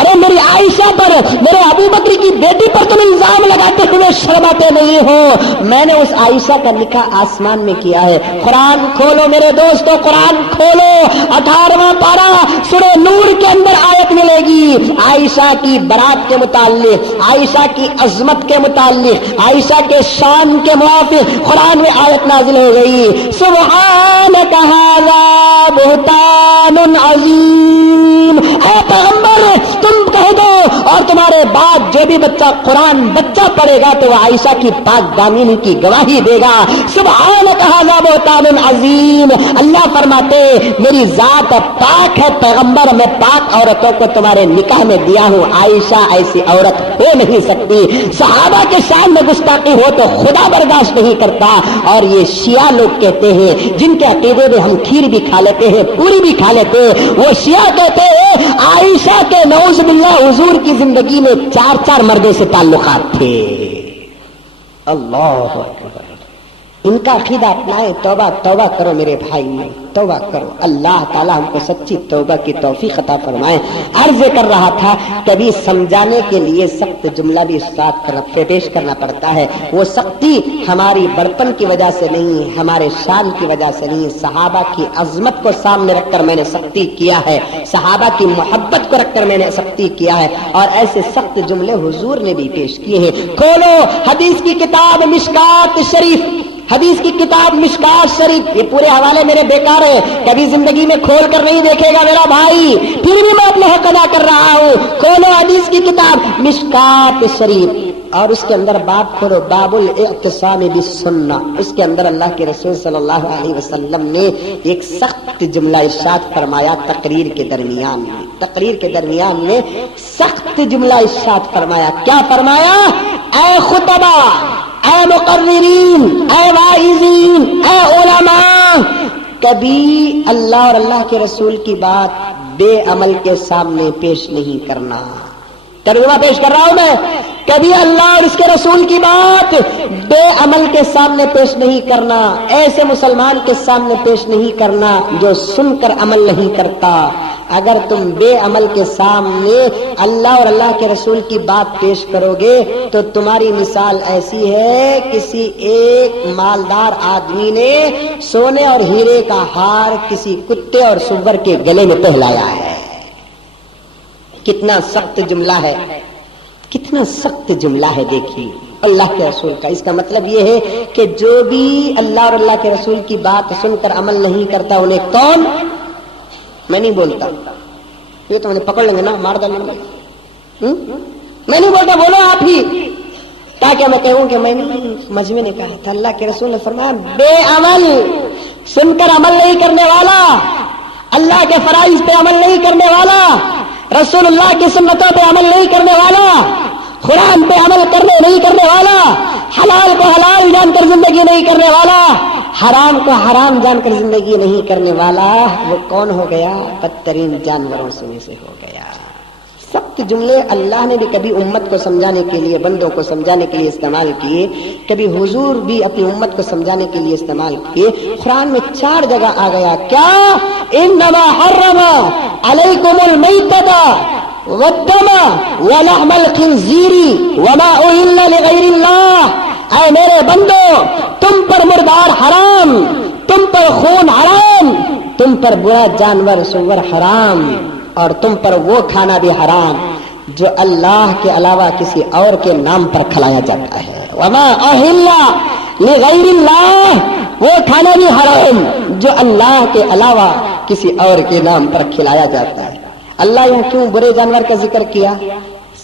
ارے میری عائشہ پر، میرے ابو بکر کی بیٹی پر تم الزام لگاتے ہوئے شرماتے نہیں ہو؟ میں نے اس عائشہ کا نکاح آسمان میں کیا ہے۔ قرآن کھولو میرے دوستو، قرآن کھولو، 18واں پارہ سورہ نور کے اندر آیت ملے گی عائشہ کی برات کے متعلق، عائشہ کی عظمت کے متعلق، عائشہ کے شان کے موافق قرآن میں آیت نازل ہو گئی، سبحانک ھذا بہتان عظیم۔ اے پیغمبر تم کہہ دو، اور تمہارے بعد جو بھی بچہ قرآن بچہ پڑھے گا تو وہ عائشہ کی پاک دامنی کی گواہی دے گا۔ سبحانک ھذا بہتان عظیم۔ اللہ فرماتے میری ذات پاک ہے پیغمبر، میں پاک عورتوں کو تمہارے نکاح میں دیا ہوں، عائشہ ایسی عورت ہو نہیں سکتی۔ صحابہ کے شان میں گستاخی ہو تو خدا برداشت نہیں کرتا۔ اور یہ شیعہ لوگ کہتے ہیں، جن کے عقیدے میں ہم کھیر بھی کھا لیتے ہیں، پوری بھی کھا لیتے ہیں، وہ شیعہ کہتے ہیں عائشہ کے نعوذ باللہ حضور کی زندگی میں 4 مردوں سے تعلقات تھے۔ اللہ اکبر، ان کا عقیدہ اپنائے۔ توبہ توبہ کرو میرے بھائی، توبہ کرو، اللہ تعالیٰ ہم کو سچی توبہ کی توفیق عطا فرمائے۔ عرض کر رہا تھا کبھی سمجھانے کے لیے سخت جملہ بھی ساتھ پیش کرنا پڑتا ہے۔ وہ سختی ہماری بڑپن کی وجہ سے نہیں، ہمارے شان کی وجہ سے نہیں، صحابہ کی عظمت کو سامنے رکھ کر میں نے سختی کیا ہے، صحابہ کی محبت کو رکھ کر میں نے سختی کیا ہے، اور ایسے سخت جملے حضور نے بھی پیش کیے ہیں۔ کھولو حدیث کی کتاب مشکات شریف، حدیث کی کتاب مشکات شریف، یہ پورے حوالے میرے بیکار ہیں، کبھی زندگی میں کھول کر نہیں دیکھے گا میرا بھائی، پھر بھی میں اپنے حق ادا کر رہا ہوں۔ کھولو حدیث کی کتاب مشکات شریف، اور اس کے اندر باب کھولو، باب الاعتصام بالسنہ۔ اس کے اندر اللہ کے رسول صلی اللہ علیہ وسلم نے ایک سخت جملہ ارشاد فرمایا تقریر کے درمیان میں، تقریر کے درمیان میں سخت جملہ ارشاد فرمایا۔ کیا فرمایا؟ اے خطبہ، اے مقررین، اے واعظین، اے علماء، کبھی اللہ اور اللہ کے رسول کی بات بے عمل کے سامنے پیش نہیں کرنا۔ ترجمہ پیش کر رہا ہوں میں، کبھی اللہ اور اس کے رسول کی بات بے عمل کے سامنے پیش نہیں کرنا، ایسے مسلمان کے سامنے پیش نہیں کرنا جو سن کر عمل نہیں کرتا۔ اگر تم بے عمل کے سامنے اللہ اور اللہ کے رسول کی بات پیش کرو گے تو تمہاری مثال ایسی ہے کسی ایک مالدار آدمی نے سونے اور ہیرے کا ہار کسی کتے اور سور کے گلے میں پہلایا ہے۔ کتنا سخت جملہ ہے، کتنا سخت جملہ ہے، دیکھیے اللہ کے رسول کا۔ اس کا مطلب یہ ہے کہ جو بھی اللہ اور اللہ کے رسول کی بات سن کر عمل نہیں کرتا انہیں کون، میں نہیں بولتا، یہ تو مجھے پکڑ لیں گے نا، مار ڈالیں گے، میں نہیں بولتا، بولو آپ ہی، تاکہ میں کہوں کہ میں نہیں، مجمع نے کہا تھا، اللہ کے رسول نے فرمایا بے عمل، سن کر عمل نہیں کرنے والا، اللہ کے فرائض پہ عمل نہیں کرنے والا، رسول اللہ کی سنتوں پہ عمل نہیں کرنے والا، قرآن پہ عمل نہیں کرنے والا، حلال کو حلال جان کر زندگی نہیں کرنے والا، حرام کو حرام جان کر زندگی نہیں کرنے والا، وہ کون ہو گیا؟ بدترین جانوروں میں سے ہو گیا۔ سخت جملے اللہ نے بھی کبھی امت کو سمجھانے کے لیے، بندوں کو سمجھانے کے لیے استعمال کیے، کبھی حضور بھی اپنی امت کو سمجھانے کے لیے استعمال کیے۔ قرآن میں 4 جگہ آ گیا، کیا؟ انما حرم علیکم المیتۃ والدم ولحم الخنزیر وما أهل لغیر اللہ. اے میرے بندو، تم پر مردار حرام، تم پر خون حرام، تم پر برا جانور سور حرام، اور تم پر وہ کھانا بھی حرام جو اللہ کے علاوہ کسی اور کے نام پر کھلایا جاتا ہے. وما أهل لغیر اللہ، وہ کھانا بھی حرام جو اللہ کے علاوہ کسی اور کے نام پر کھلایا جاتا ہے. اللہ یہاں کیوں برے جانور کا ذکر کیا؟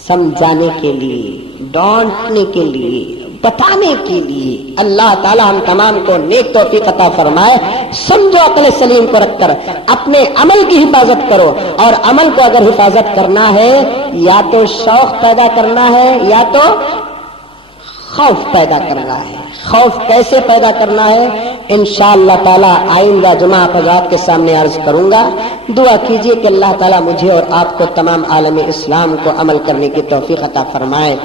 سمجھانے کے لیے، ڈانٹنے کے لیے، بتانے کے لیے. اللہ تعالی ہم تمام کو نیک توفیق عطا فرمائے. سمجھو، عقل سلیم کو رکھ کر اپنے عمل کی حفاظت کرو، اور عمل کو اگر حفاظت کرنا ہے یا تو شوق پیدا کرنا ہے یا تو خوف پیدا کرنا ہے. خوف کیسے پیدا کرنا ہے انشاءاللہ تعالی آئندہ جمعہ حضرات کے سامنے عرض کروں گا. دعا کیجئے کہ اللہ تعالی مجھے اور آپ کو تمام عالم اسلام کو عمل کرنے کی توفیق عطا فرمائے.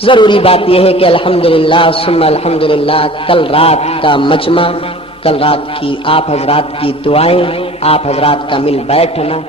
ضروری بات یہ ہے کہ الحمدللہ ثم الحمدللہ کل رات کا مجمع، کل رات کی آپ حضرات کی دعائیں، آپ حضرات کا مل بیٹھنا